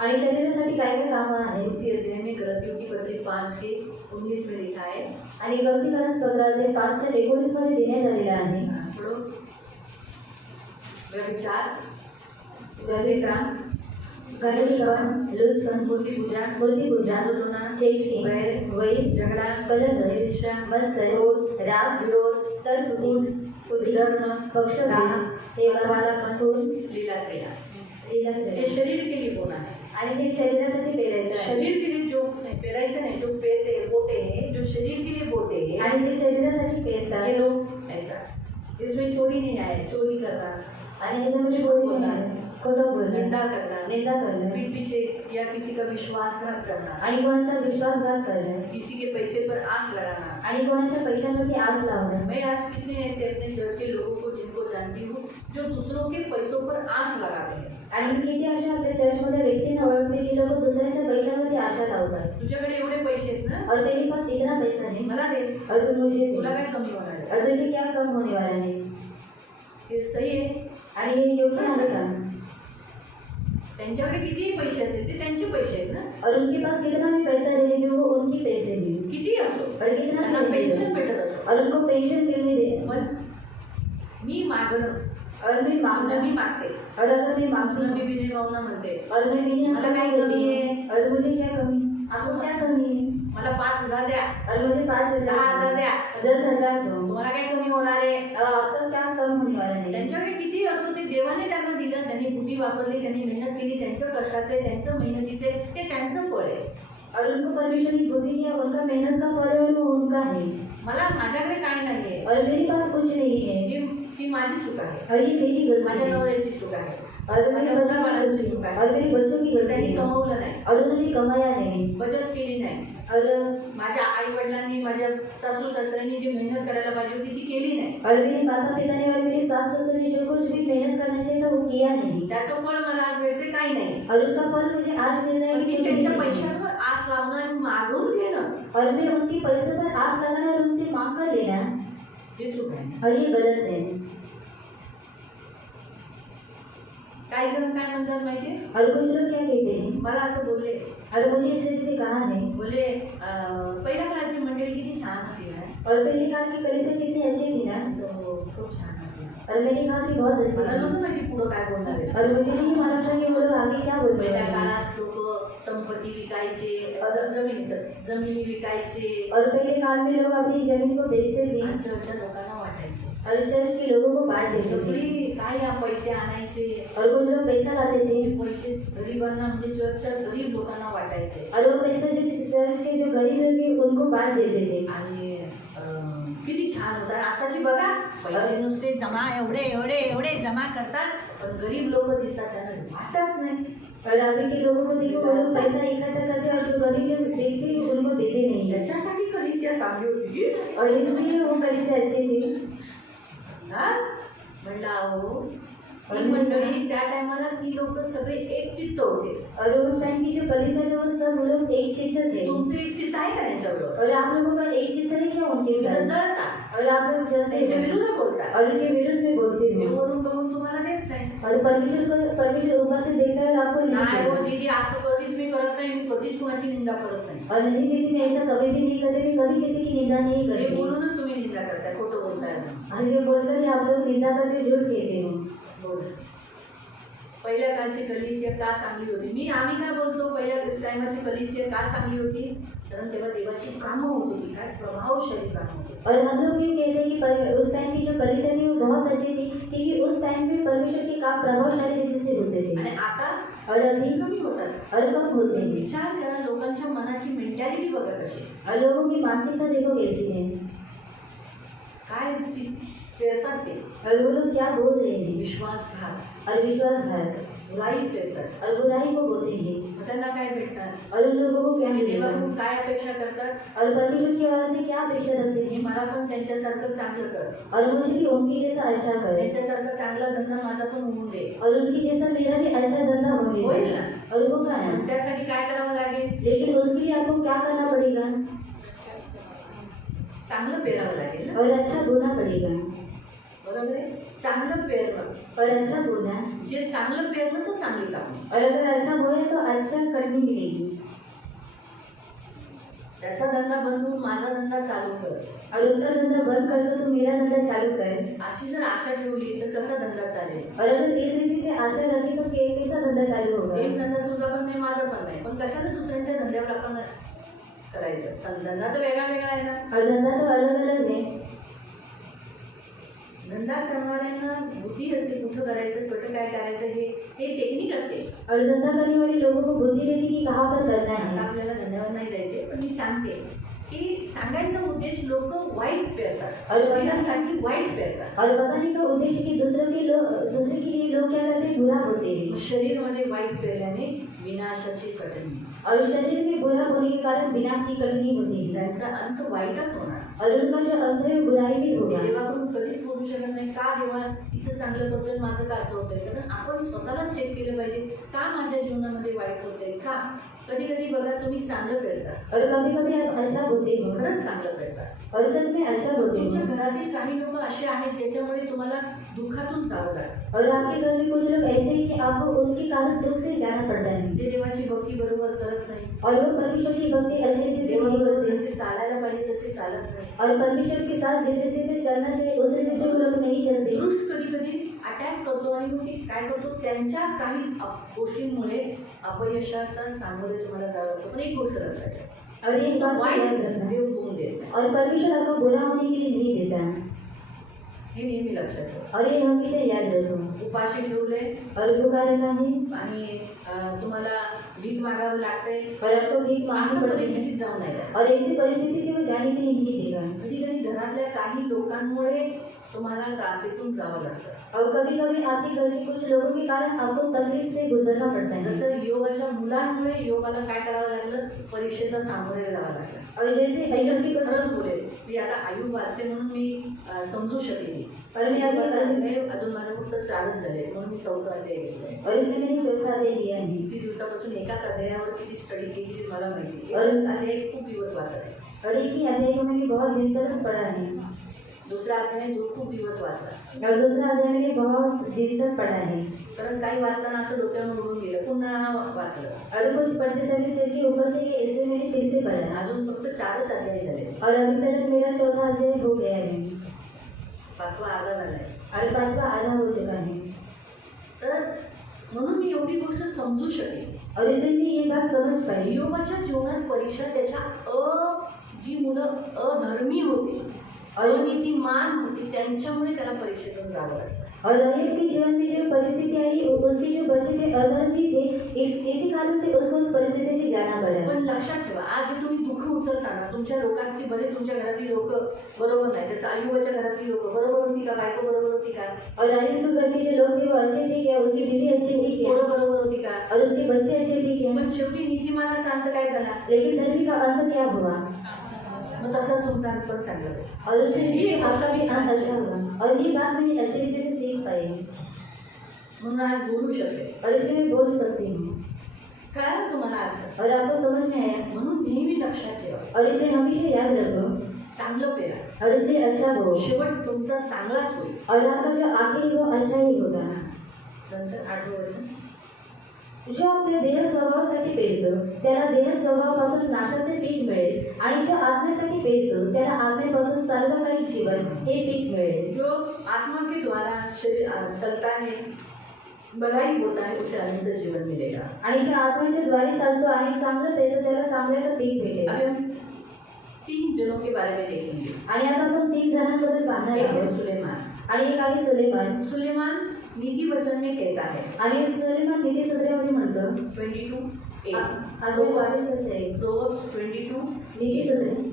आणि शरीरासाठी काय काय कामं आहे उसी अध्याय में गलतियों की पत्री 5 के 19 में लिखा है. आणि गलतीकरण पत्राचे 5:19 मध्ये देण्यात आलेला आहे. पढ़ो. व्यभिचार, व्यभिचार, घरेलूपन, लूटपन, मूर्ति पूजा, चेष्टे, वैर, झगड़ा, कलह, ईर्ष्या, मत्सर, राग, विरोध, तर्कूट, विधर्म, पक्षपात, हेवालापन, खून, लीला क्रिया. लीला ये क्रिया. शरीर के लिए बोना है. आणि ते शरीरासाठी पेरायचं आहे. शरीर के लिए जो नहीं पेराइसे नहीं, जो बोते हैं, जो शरीर के लिए बोते हैं, आणि जे शरीरासाठी ये पेरतात लोग ऐसा. इसमें चोरी नहीं आए, चोरी करना, आणि ह्याच्यामध्ये चोरी नाही आहे. खोटं बोलणं, निंदा करना, निंदा करणं पीठ पीछे या किसी का विश्वासघात करना, आणि कोणाचा विश्वासघात करणं किसी के पैसे पर आस लगाना। आणि कोणाच्या पैशांवरती आस लावणं। मैं आज कितने ऐसे अपने चर्च के लोगों को जिनको जानती हूँ जो दूसरों के पैसों पर आस लगाते हैं। आणि मी किती अशा आपल्या चर्चमध्ये व्यक्तींना ओळखते जी लोक दुसऱ्यांच्या पैशांवरती आशा लावतात। तुझ्याकडे एवढे पैसे आहेत ना, और तेरे पास इतना पैसा है, मला दे, और तुम मुझे दे, तुला काय कमी होणार आहे? और तुझे क्या कम होने वाला है? हे सही आहे। आणि हे योग्य आहे का? त्यांच्याकडे किती पैसे असेल ते त्यांचे पैसे आहेत ना, और उनके पास कितना भी पैसा दे वो उनकी पैसे दे, किती असो, और कितना त्यांना भी दे पेन्शन दो, भेटत असो, और उनको पेंशन मिलने दे। पण मी मागणं, और मैं मांगना, मी मागते, और अगर मैं मांगती म्हणून हूँ, मी विनय भावना म्हणते, और मैं भी मला काय कमी आहे? और मुझे क्या कमी, आपको क्या कमी है? मला 5,000 द्या, और मुझे 5,000, 10,000 द्या, 10,000 दो, तुम्हाला काय कमी होणार आहे? अब आपका क्या कम होने वाला है? त्यांच्याकडे किती असो ते देवाने त्यांना दिलं, त्यांनी बुद्धी वापरली, त्यांनी मेहनत केली, त्यांचं कष्टाचे, त्यांचं मेहनतीचे ते त्यांचं फळ आहे। और उनको परमेश्वर की बुद्धि दिया, उनका मेहनत का फल है और वो उनका है, मला माझ्याकडे काय नाहीये, और मेरे पास कुछ नहीं है, ही माझी चूक आहे, और ये मेरी गलती माझ्या है, नवऱ्याची चूक आहे, और माझ्या मेरे बच्चों मुलाबाळांची की चूक गलती, आहे, और मेरे बच्चों की गलती त्यांनी है, कमवलं नाही, और उन्होंने कमाया नहीं, बचत केली नाही, और माझ्या आई वडिलांनी, माझ्या सासू सासऱ्यांनी जी मेहनत करायला पाहिजे होती ती केली नाही, और मेरे माता पिता ने और मेरे सास ससुर ने जो कुछ भी मेहनत करना चाहिए था वो किया नहीं, त्याचं फळ मला आज भेटते काही नाही। और उसका फल मुझे आज मिल रहा है पण कि मी कुछ त्यांच्या नहीं। पैशांवर आस लावणं आणि मागून घेणं और मैं उनकी पैसों पर आस लगाना और उनसे मांग कर लेना, हे चूक आहे। और ये गलत है। काही जण काय म्हणतात माहितीये, और कुछ लोग क्या कहते हैं, मला असं बोलले, और मुझे इससे कहा है, बोले पहिल्या काळाची मंडळी किती छान होती ना, और पहले काल की कलीसिया कितनी अच्छी थी ना, तो खूप छान होती, और मैंने कहा कि बहुत अच्छी मला थी, नव्हतं माहिती पुढं काय बोलणार आहे। और मुझे नहीं मालूम था कि वो लोग आगे क्या बोलते पहिल्या हैं। काळात लोक संपत्ती विकायचे, जमिनी विकायचे, और पहले काल में लोग अपनी जमीन को बेचते थे आणि चर्चच्या लोकांना वाटायचे, और चर्च के लोगों को बांट देते थे, सगळी काय या पैसे आणायचे, और कुछ लोग पैसा लाते थे, पैसे गरिबांना म्हणजे चर्चच्या गरीब लोकांना वाटायचे, और वो पैसा जो चर्च के जो गरीब लोग हैं उनको बांट देते थे। आणि किती छान होतं। आताची बघा, पैसे नुसते जमा एवढे एवढे एवढे जमा करतात, पण गरीब लोक दिसतात त्यांना वाटत नाही। और अभी के लोगों को देखो, वो लोग पैसा इकट्ठा करते हैं और जो गरीब लोग देखते हैं उनको देते नहीं, त्याच्यासाठी कलिसिया चांगली होती और इसलिए वो कलीसिया अच्छी थी। हा, म्हणलं अहो ही मंडळी त्या टायमाला ती लोक सगळे एक चित्त होते, और उस टाइम की जो कलीसिया थे वो सब लोग एक चित्त थे। तुमचं एक चित्त आहे का त्यांच्याबरोबर? और आप लोगों का एक चित्त है क्या उनके तुम्ही साथ? जळता, और आप लोग चलते त्यांच्या हैं विरुद्ध बोलता, और उनके विरुद्ध में बोलते मी हो, वरून बघून तुम्हाला देत नाही। और परमेश्वर ऊपर से देखता है आपको नहीं नाही हो देता। दीदी, असं कधीच मी करत नाही, मी कधीच कोणाची निंदा करत नाही। और नहीं दीदी मैं ऐसा कभी भी नहीं करती, मैं कभी किसी की निंदा नहीं हे करती। बोलूनच तुम्ही निंदा करताय, खोटं बोलताय ना। और ये बोलकर ही आप लोग निंदा करके झूठ कहते हो। बोल, पहिल्या काळची कलिसिया का चांगली होती? आम्ही काय बोलतो, पहिल्या टायमाची कलिसिया का चांगली होती? कारण तेव्हा देवाची कामं होत होती, काय प्रभावशाली कामं होती। और हम लोग क्यों कहते हैं कि उस टाइम की जो कलीसिया थी वो बहुत अच्छी थी, क्योंकि उस टाइम पे परमेश्वर के काम प्रभावशाली रीति से होते थे। आणि आता और अभी कमी होतात। और कम होते हैं। विचार करा, लोकांच्या मनाची मेंटॅलिटी बघा कशी, और लोगों की मानसिकता देखो कैसी है, काय पेरतात ते, और वो लोग क्या बोल रहे हैं, विश्वासघात और विश्वासघात, बुराई पेरतात, और बुराई को बोलते हैं। मग त्यांना काय भेटतात? और उन लोगों को क्या आणि मिलेगा? देवाकडून काय अपेक्षा करतात? और परमेश्वर की ओर से क्या अपेक्षा रखते की हैं? मला पण त्यांच्यासारखं चांगलं कर, और मुझे भी उनकी जैसा अच्छा करे, त्यांच्यासारखं चांगला धंदा माझा पण होऊन दे। और उनकी जैसा मेरा भी अच्छा धंधा होईल होगा। ना? और वो क्या है, पण त्यासाठी काय करावं लागेल? लेकिन उसके लिए आपको क्या करना पड़ेगा? चांगलं पेरावं लागेल ना, और अच्छा बोलना पड़ेगा, बरोबर आहे? चांगलं पेरलं, और अच्छा बोलना, जे चांगलं पेरलं तर चांगली कामं, और अगर अच्छा बोले तो अच्छा कटनी मिलेगी। त्याचा धंदा बंद होऊन माझा धंदा चालू कर, और उसका धंधा बंद कर दो तो मेरा धंधा चालू कर। अशी जर आशा ठेवली तर कसा धंदा चालेल? और अगर इस रीति से आशा रखी तो कैसा धंधा चालू होगा? सेम धंदा तुझा पण नाही, माझा पण नाही, पण कशाला दुसऱ्यांच्या धंद्यावर आपण करायचं? धंदा तर वेगळा वेगळा आहे ना। और धंधा तो अलग अलग है। धंदा करणाऱ्यांना बुद्धी असते, कुठं करायचं, कुठं काय करायचं, हे टेक्निक असते। और धंधा करने वाले लोगों को बुद्धि रहती कि कहाँ पर करना आता है। आपल्याला धंद्यावर नाही जायचे, पण मी सांगते की सांगायचा उद्देश लोक वाईट पेरतात, अरे शरीरासाठी वाईट पेरतात. और बताने का उद्देश्य कि दूसरे के लिए लोग क्या करते हैं, बुरा होते हैं. शरीरमध्ये वाईट पेरल्याने विनाशाची कटणी, और शरीर में बुरा होने के कारण विनाश की कटनी होती है. त्यांचा अंत वाईटच होणार. और उनका जो अंत है वो बुराई भी होगा. देवाकडून कधीच बोलू शकत नाही का देवा तिचं चांगलं करतोय माझं का असं होतंय. कारण आपण स्वतःलाच चेक केलं पाहिजे का माझ्या जीवनामध्ये वाईट होतंय. का कधी कधी बघा तुम्ही चांगलं पेरता और कभी कभी आप अच्छा होते हो खरंच चांगलं पेरता, और सच में अच्छा होते तुमच्या हो. घरातील काही लोक असे आहेत ज्याच्यामुळे तुम्हाला दुःखातून जावं लागतं. और आपके घर में कुछ लोग ऐसे हैं कि आपको उनके कारण दुख से जाना पड़ता है. ते देवाची भक्ती बरोबर करत नाही, और वो परमेश्वर की भक्ति अच्छे से नहीं देवाबरोबर करते. जसे चालायला पाहिजे तसे चालत नाही. और परमेश्वर के साथ जिस तरीके से चलना चाहिए उस तरीके से वो लोग नहीं चलते. दृष्ट कधी कधी अटॅक करतो आणि मग ते काय करतो त्यांच्या काही गोष्टींमुळे अपयशाचा सामोरे तुम्हाला जावं लागतं. पण एक गोष्ट लक्षात ठेवा, और ये बात याद वाईट रखना. देव होऊन देत नाही, और परमेश्वर आपको बुरा होने के लिए नहीं देता है. हे नेहमी लक्षात ठेवा. और ये हमेशा याद रखो. उपाशी ठेवले और भूखा रहना है आणि तुम्हाला भीक मागावं लागतंय और आपको भीख मांगनी असं पड़ती है. परिस्थितीत जाऊ नये. और ऐसी परिस्थिति से वो जाने के लिए नहीं देगा. कधी कधी घरातल्या काही लोकांमुळे तुम्हाला त्रासीतून जावं लागतं. और कभी कभी आपके घर के कुछ लोगों के कारण आपको तकलीफ से गुजरना पड़ता है. जसं योगाच्या मुलांमुळे योगाला काय करावं लागलं, परीक्षेचा सामोरे जावं लागलं. और जैसे अय्यूब की खरंच बोलेल मी आता आयुब वाचते म्हणून मी समजू शकेल. और मैं आपको अध्याय अजून माझं फक्त 4च झाले म्हणून मी 4था अध्याय घेतलाय. और इसलिए मैंने चौथा अध्याय लिया है. किती दिवसापासून एकाच अध्यायावर किती स्टडी केली मला माहिती. और अध्याय खूप दिवस वाचत आहे. और एक ही अध्याय को मैंने बहुत दिन तक पढ़ा है. दुसरा अध्याय जो खूप दिवस वाचला. और दूसरा अध्याय मैंने बहुत दिन तक पढ़ा है. कारण काही वाचताना असं डोक्यावर उडून गेलं, पुन्हा वाचलं. और कुछ पढ़ते समय सिर के ऊपर से ऐसे मैंने फिर से पढ़ा. अजून फक्त 4च अध्याय झाले. और अभी तक मेरा चौथा अध्याय हो गया है. 5वा अर्धा झालाय. और 5वां आधा हो चुका है. तर म्हणून मी एवढी गोष्ट समजू शकेन. और इसलिए मैं ये बात समझ पाई. योबाच्या जीवनात परीक्षा त्याच्या जी मुलं अधर्मी होती, अनितीमान होती, त्यांच्यामुळे त्याला परीक्षेतून जावं लागतं. और अय्यूब के जीवन में जो परिस्थिति आई उसके जो बच्चे थे अधर्मी थे, इसी कारण से उसको उस परिस्थिति से जाना पड़ा. पण लक्षात ठेवा, आज जे तुम्ही दुःख उचलताना तुमच्या लोकांची बरे तुमच्या घरातली लोक बरोबर नाही. जसं अय्यूबाच्या घरातली लोक बरोबर होती का, बायको बरोबर होती का, और अय्यूब के घर के जो लोग थे वो अच्छे थे क्या, उसकी बीवी अच्छी थी क्या, पोरं बरोबर होती का. और उसके बच्चे अच्छे थे क्या. पण शेवटी नीतिमानाचा अंत काय झाला. लेकिन धर्मी का अंत क्या हुआ. मग तसंच तुमचा अंत पण सांगलं. और उससे आपका भी अंत अच्छा हुआ. और ये बात मैंने अच्छे तरीके से सीख पाई है. म्हणून आज बोलू शकते. और इसलिए मैं बोल सकती हूँ. कळालं तुम्हाला अर्थ. और आपको समझ में आया. म्हणून नेहमी लक्षात ठेवा, और इसलिए हमेशा याद रखो. चांगलं पेरा, और इसलिए अच्छा हो. शेवट तुमचा चांगलाच होईल. और आपका जो आखिर वो अच्छा ही होगा. नंतर 8वं वचन, जो आपल्या देह स्वभावासाठी पेरतो त्याला देह स्वभावापासून नाशाचे पीक मिळेल, आणि जो आत्म्यासाठी पेरतो त्याला आत्म्यापासून सर्वकाळी जीवन हे पीक मिळेल. जो आत्मा के द्वारा शरीर चलता है भलाई होता है उसे अनंत जीवन मिलेगा. आणि जो आत्म्याच्या द्वारे चालतो आणि चांगलं पेरतो त्याला चांगल्याचं पीक भेटेल. अभी हम 3 जनों के बारे में देखेंगे. आणि आता आपण 3 जणांबद्दल पाहणार एक है आहोत. सुलेमान. आणि एक आहे सुलेमान. सुलेमान नीति वचन में कहता है, आणि सुलेमान नीतिसूत्रामध्ये म्हणतो 22:8 Proverbs Proverbs 22. नीतिसूत्रे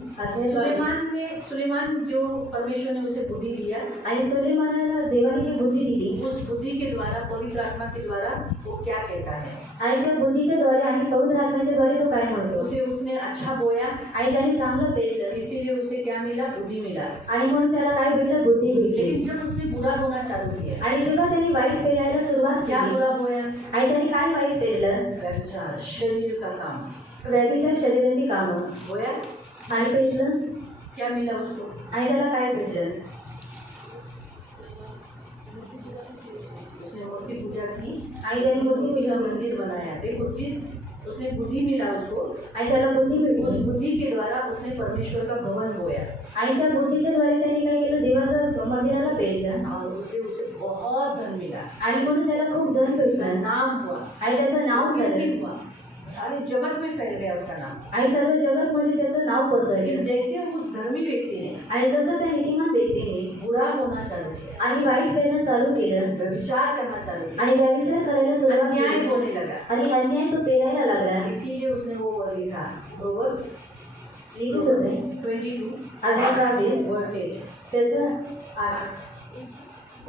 सुलेमान जो परमेश्वर ने उसे बुद्धि दिया, आणि सुलेमानाला देवाने जी बुद्धी दिली, उस बुद्धि के द्वारा पवित्र आत्मा के द्वारा वो क्या कहता है. आणि त्या बुद्धीच्या द्वारे आणि पवित्र आत्म्याच्या द्वारे तो काय म्हणतो. उसने अच्छा बोया, आणि त्याने चांगलं पेरलं, इसीलिए उसे क्या मिला, बुद्धि मिला. आणि म्हणून त्याला काय भेटलं, बुद्धी भेटली. लेकिन जब उसने बुरा बोना चालू किया, आणि जेव्हा त्याने वाईट पेरायला सुरुवात क्या केली, बुरा बोया, आणि त्याने काय वाईट पेरलं, व्यभिचार, शरीर का काम. व्यभिचार शरीराची कामं. बोया, आणि पेरलं, क्या मिला उसको, आणि त्याला काय भेटलं. उसने मूर्ति पूजा की, आणि त्याने बुद्धी उसका भेटली, मंदिर बनाया. देखो, जिस उसने बुद्धि मिला उसको, आणि त्याला बुद्धी उस भेटली, बुद्धि के द्वारा उसने परमेश्वर का भवन बोया आणि त्या बुद्धीच्या द्वारे त्याने काय केलं, देवाचं मंदिराला पेरलं, और उसे बहुत धन मिला. आणि म्हणून त्याला खूप धन भेटलं, नाम हुआ, आणि त्याचं नाव कीर्ति झालं, हुआ, सारे जगत में फैल गया उसका नाम. आणि सर्व जगतमध्ये त्याचं नाव लेकिन पसरलं. जैसे उस धर्मी व्यक्ति ने आणि जसं त्या नीतिमान व्यक्तीने बुरा होना चालू किया, आणि वाईट पेरणं चालू केलं, व्यभिचार करना चालू किया, आणि व्यभिचार करायला सुरुवात अन्याय केली, होने लगा, आणि अन्याय तो पेरायला लागला, इसीलिए उसने वो वर्ड लिखा, प्रोवर्ब्स नीतिसूत्रे 22 अध्याय 22 वर्स 8. त्याचं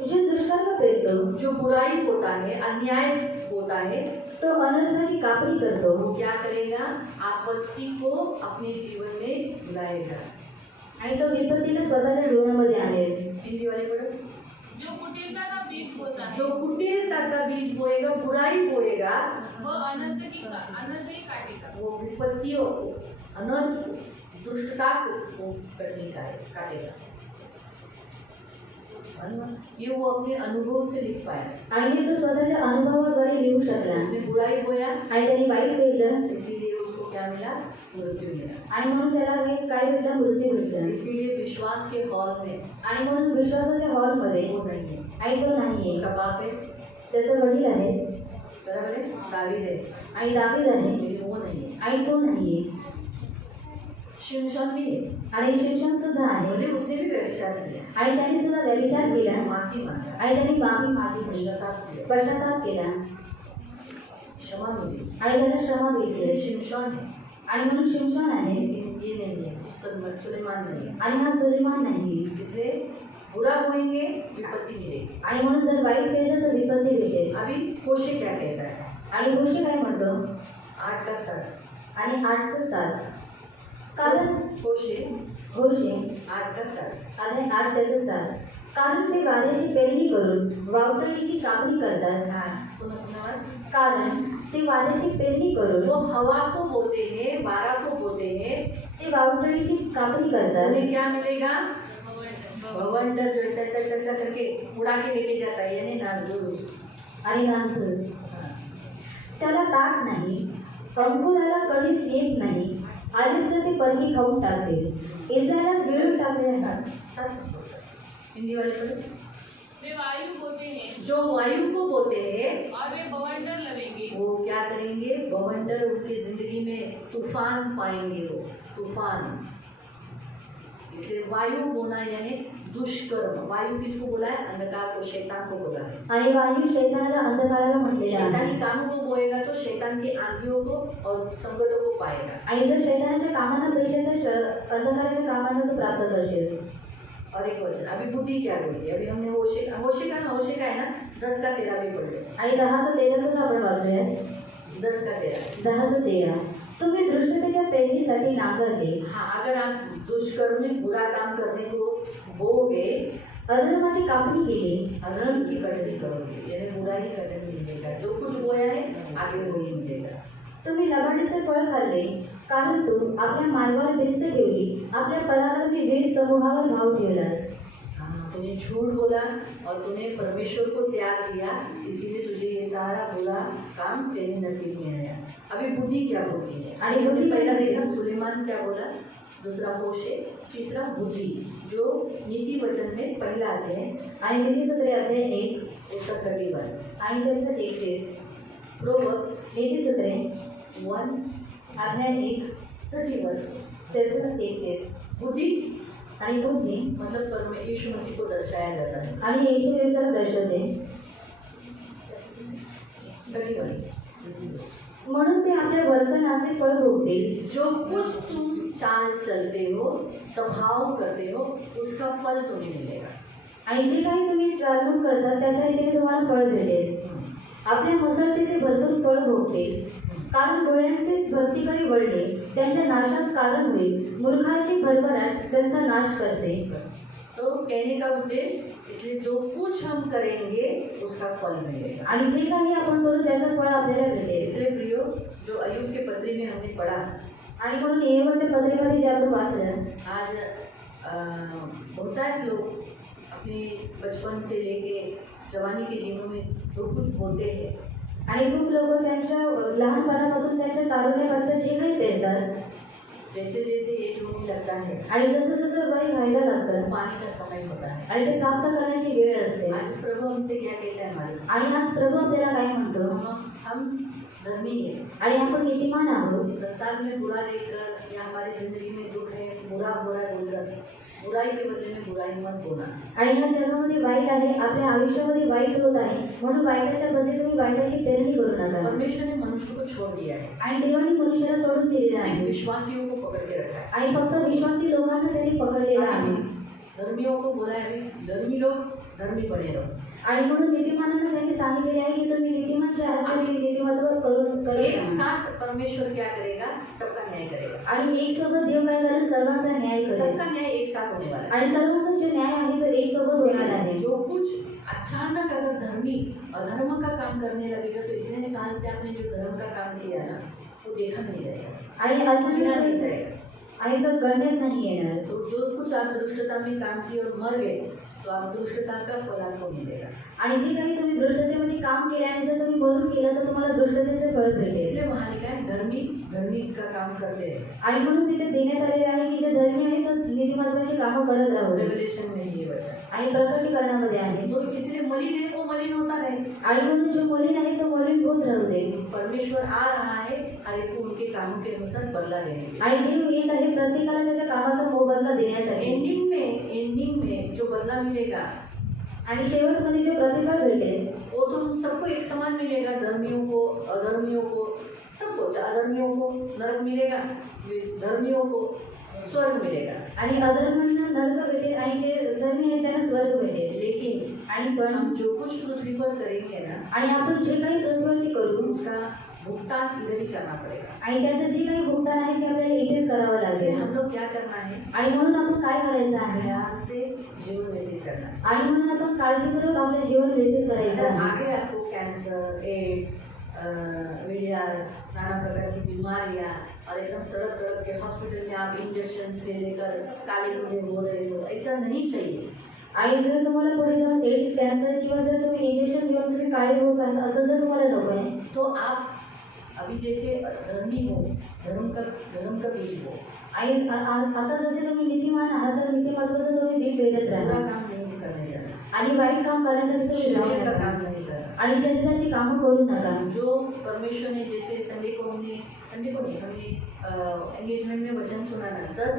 जो दुष्कर्म पेरतो जो बुराई होता है, अन्याय होता है, तो अनर्थाची कापणी करतो वो क्या करेगा? आपत्ती को अपने जीवन में बुलाएगा. आणि तो विपत्तीला स्वतःच्या जीवनामध्ये आणेल. हिंदी वाले पढ़ो. जो कुटिलता का बीज बोता है जो कुटिलता का बीज बोएगा, बुराई बोएगा, वो अनंत ही काटेगा. वो विपत्तियों को, अनर्थ को, दुष्टता को काटेगा. ये वो अपने अनुभव से लिख पाया. आणि हे तो स्वतःच्या अनुभवाद्वारे लिहू शकला उसने बुराई बोया, आणि त्यांनी वाईट पेरलं इसीलिए उसको क्या मिला? मृत्यू मिला. आणि म्हणून त्याला हे काय भेटलं? मृत्यू भेटला. इसीलिए विश्वास के हॉल में आणि म्हणून विश्वासाच्या हॉलमध्ये वो नहीं है. आणि तो नाहीये. उसका बाप है, त्याचे वडील आहेत बराबर है, दावीद है, आणि दावीद आहे लेकिन वो नहीं है. आणि तो नाहीये. शिमशोन भी है, आणि शिमशोन सुद्धा आहे बोले उसने भी व्यभिचार किया, आणि त्यांनी सुद्धा व्यभिचार केला माफी मांगा, आणि त्यांनी माफी मागितली, पश्चाताप केला क्षमा मिली. आणि त्याला क्षमा भेटली. ये शिमशोन है, आणि म्हणून शिमशोन आहे लेकिन ये नहीं है, सुलेमान नहीं है. आणि हा सुलेमान नाही. इसलिए बुरा बोएंगे, विपत्ति मिलेगी. आणि म्हणून जर वाईट केलं तर विपत्ती भेटेल. अभी होशे क्या कहता है? आणि गोष्ट काय म्हणतो? 8 का 7. आणि 8चं 7 कारण होशे होशे 8 का 7. आणि 8 त्याचं 7 कारण ते वाऱ्याची पेरणी करून वावटळीची कापणी करतात. पुनः कारण ते वाऱ्याची पेरणी करून वो हवा को बोते हैं, बारा को बोते हैं, ते वावटळीची कापणी करतात. उन्हें क्या मिलेगा? भवंडर जो ऐसा करके उड़ा के लेके जाता है, यानी नासधूस. आणि नासधूस त्याला ताट नाही, अंकुराला कणीस येत नाही, आलेच तर ते परकी खाऊन टाकते, इस्रायलाच गिळून टाकले. हिंदी वाले पढ़ो. वे वायु बोते हैं जो वायु को बोते हैं, और वे बवंडर लवेंगे. वो क्या करेंगे? बवंडर उनकी जिंदगी में तूफान पाएंगे, वो तूफान. इसलिए वायु बोना यानी दुष्कर्म. वायु किसको बोला है? अंधकार को, शैतान को बोला है. आणि वायू शैतानाला अंधकाराला म्हटलेला आहे. शैतानी कामों को बोएगा तो शैतान की आंधियों को और संकटों को पाएगा. आणि जर शैतानाच्या कामांना पेशेल तर अंधकाराच्या कामांना तो प्राप्त करशील. और एक वचन अभी बुद्धि क्या बोली? अभी हमने होशे का है ना, 10 का 13 भी पढ़ लिया. आणि 10:13 सुद्धा आपण वाचूया. 10 का 13. 10:13 तुम्ही दृष्टतेच्या पेरणीसाठी नांगरले, हाँ, अगर आप दुष्कर्म में बुरा काम करने को बोगे, अधर्माची कापणी केली, अधर्म की कटनी करोगे, यानी बुराई करने मिलेगा. जो कुछ बोया है आगे वही मिलेगा. तुम्ही लबाडीचे फळ खाल्ले, कारण तू आपल्या मार्गावर बेस्त ठेवली, आपल्या पराक्रमी वीर समूहावर भाव ठेवलास. हाँ, तूने झूठ बोला और तूने परमेश्वर को त्याग दिया, इसीलिए तुझे ये सारा बुरा काम तेरे नसीब में आया. अभी बुद्धि क्या बोलती है? आणि बुद्धी पहला देखा सुलेमान क्या बोला, दूसरा होशे, तीसरा बुद्धि, जो नीति वचन में पहला अध्याय आणि नीतिसूत्रे अध्याय 1 उसका 31. आणि त्याचं 31. प्रोवर्ब्स नीतिसूत्रे 1 अध्याय 1 31. त्याचं 31. बुद्धि आणि बुद्धी मतलब यीशु मसीह को दर्शाया जाता है. आणि येशू ख्रिस्ताला दर्शवते. 31. म्हणून ते आपल्या वर्तनाचे फळ भोगतील. जो कुछ तुम चाल चलते हो, स्वभाव करते हो, उसका फल तुम्हें मिलेगा. आणि जे काही तुम्ही चालून करता त्याच्या इथे तुम्हाला फळ भेटेल. आपल्या मसळतेचे भरपूर फळ भोगतील. कारण डोळ्यांचे भक्तीकडे वळले त्यांच्या नाशास कारण होईल. मूर्खाची भरभराट त्यांचा नाश करते. तो कहने का उद्देश्य, इसलिए जो कुछ हम करेंगे उसका फल मिलेगा. आणि जे काही आपण करू त्याचं फळ आपल्याला भेटेल. इसलिए प्रियो, जो अय्यूब के पत्री में हमने पढ़ा, आणि म्हणून येवच्या पत्रेमध्ये जे आपण वाचलं, आज बहुत सारे लोग अपने बचपन से लेके जवानी के दिनों में जो कुछ बोलते हैं, आणि खूप लोक त्यांच्या लहानपणापासून त्यांच्या तारुण्यापर्यंत जे काही पेरतात, जैसे जैसे एज होने लगता है, आणि जसं जसं वय व्हायला लागतं पानी का समय होता है. आणि ते प्राप्त करण्याची वेळ असते. आज प्रभु हमसे क्या कहता है? हमारे आणि आज प्रभू आपल्याला काय म्हणतो? हम धर्मी है. आणि आपण नीतिमान आहोत. संसार में बुरा देखकर या हमारी जिंदगी में दुख है, बुरा बोलकर बुराई के बदले में बुराई मत बोला. आणि या जगामध्ये वाईट आहे, आपल्या आयुष्यामध्ये वाईट होत आहे, म्हणून वाईटाच्या बदली तुम्ही वाईटाची पेरणी करू नका. परमेश्वर ने मनुष्य को छोड़ दिया है. आणि देवाने मनुष्याला सोडून दिलेला सिर्फ आहे. विश्वासियों को पकड़ के रखा है। आणि फक्त विश्वासी लोकांना त्यांनी पकडलेला आहे. धर्मियों को बोला है भाई धर्मी लोग धर्मी बने रहो। आणि म्हणून नीतिमानांना त्यांनी सांगितलेले आहे की तुम्ही नीतिमान जे आहात तुम्ही नीतिमत्व करून एक करा. साथ परमेश्वर क्या करेगा, सबका न्याय करेगा। आणि एक सोबत देव काय करेल, सर्वांचा न्याय करेल. सबका न्याय एक साथ होने वाला है। आणि सर्वांचा जो न्याय आहे तो एक सोबत होणार आहे. जो कुछ अचानक अगर धर्मी अधर्म का काम करने लगेगा तो इतने साल से आपने जो धर्म का काम किया ना वो देखा नहीं जाएगा आणि गिना नहीं अचानक जाएगा। आणि तो गणनेत नाही येणार. तो जो कुछ आप दुष्टता में काम किए और मर गए तो आप दुष्टता का फल आपको मिलेगा। आणि जे काही तुम्ही दृष्टतेमध्ये काम केले आणि जर तुम्ही बोलून केलं तर तुम्हाला दृष्टतेचे फळ भेटेल. इसलिए वहाँ लिखा है धर्मी धर्मी का काम करते रहे। आणि म्हणून तिथे देण्यात आलेले आहे की जे धर्मी आहे तो नीतिमत्वाची कामं करत राहू. रेवलेशन में ये वचन आणि प्रकटीकरणामध्ये आहे. तो इसलिए मलिन है वो मलिन होता रहे। आणि म्हणून जो मलिन आहे तो मलिन होत राहू दे. परमेश्वर आ रहा है हर एक को उनके कामों के अनुसार बदला देने के लिए। आणि देव येत आहे प्रत्येकाला त्याच्या कामाचा मोबदला देण्यासाठी. एंडिंग में जो बदला मिलेगा आणि शेवटमध्ये जो प्रतिफळ भेटेल वो तो हम सबको एक समान मिलेगा। धर्मियों को अधर्मियों को सबको, अधर्मियों को नरक मिलेगा, धर्मियों को स्वर्ग मिलेगा। आणि अधर्मांना नरक भेटेल आणि जे धर्मी आहे त्यांना स्वर्ग भेटेल. लेकिन आणि पण हम जो कुछ पृथ्वी पर करेंगे ना आणि आपण जे काही पृथ्वीवरती करू उसका भुगतान इधर ही करना पड़ेगा। आणि त्याचं जे काही भुगतान आहे ते आपल्याला इथेच करावं इसलिए लागेल. हम लोग क्या करना है, आणि म्हणून आपण काय करायचं आहे प्रयास से जीवन व्यतीत करना है। आणि म्हणून आपण काळजीपूर्वक आपलं जीवन व्यतीत करायचं अगर आहे. आगे आपको कैंसर, एड्स, वीडिया, नाना प्रकार की बीमारियाँ और एकदम तड़प तड़प के हॉस्पिटल में आप इंजेक्शन से लेकर काले मुंडे हो रहे हो, ऐसा नहीं चाहिए। आणि जर तुम्हाला पुढे जाऊन एड्स, कॅन्सर किंवा जर तुम्ही इंजेक्शन घेऊन तुम्ही काळे होत आहात असं जर तुम्हाला नको आहे तो आप अभी जैसे धर्मी हो, धर्म का बीज हो, आणि आता जसे तुम्ही नीतिमान आहात तर नीतिमत्वाचं तुम्ही बी पेरत बुरा राहा. काम नहीं करने जाना, आणि वाईट काम करण्यासाठी तुम्ही जाऊ शरीर का नका. काम नहीं करना। आणि शरीराची कामं करू नका. जो परमेश्वर ने जैसे संडे को नहीं हमने एंगेजमेंट में वचन सुना ना, 10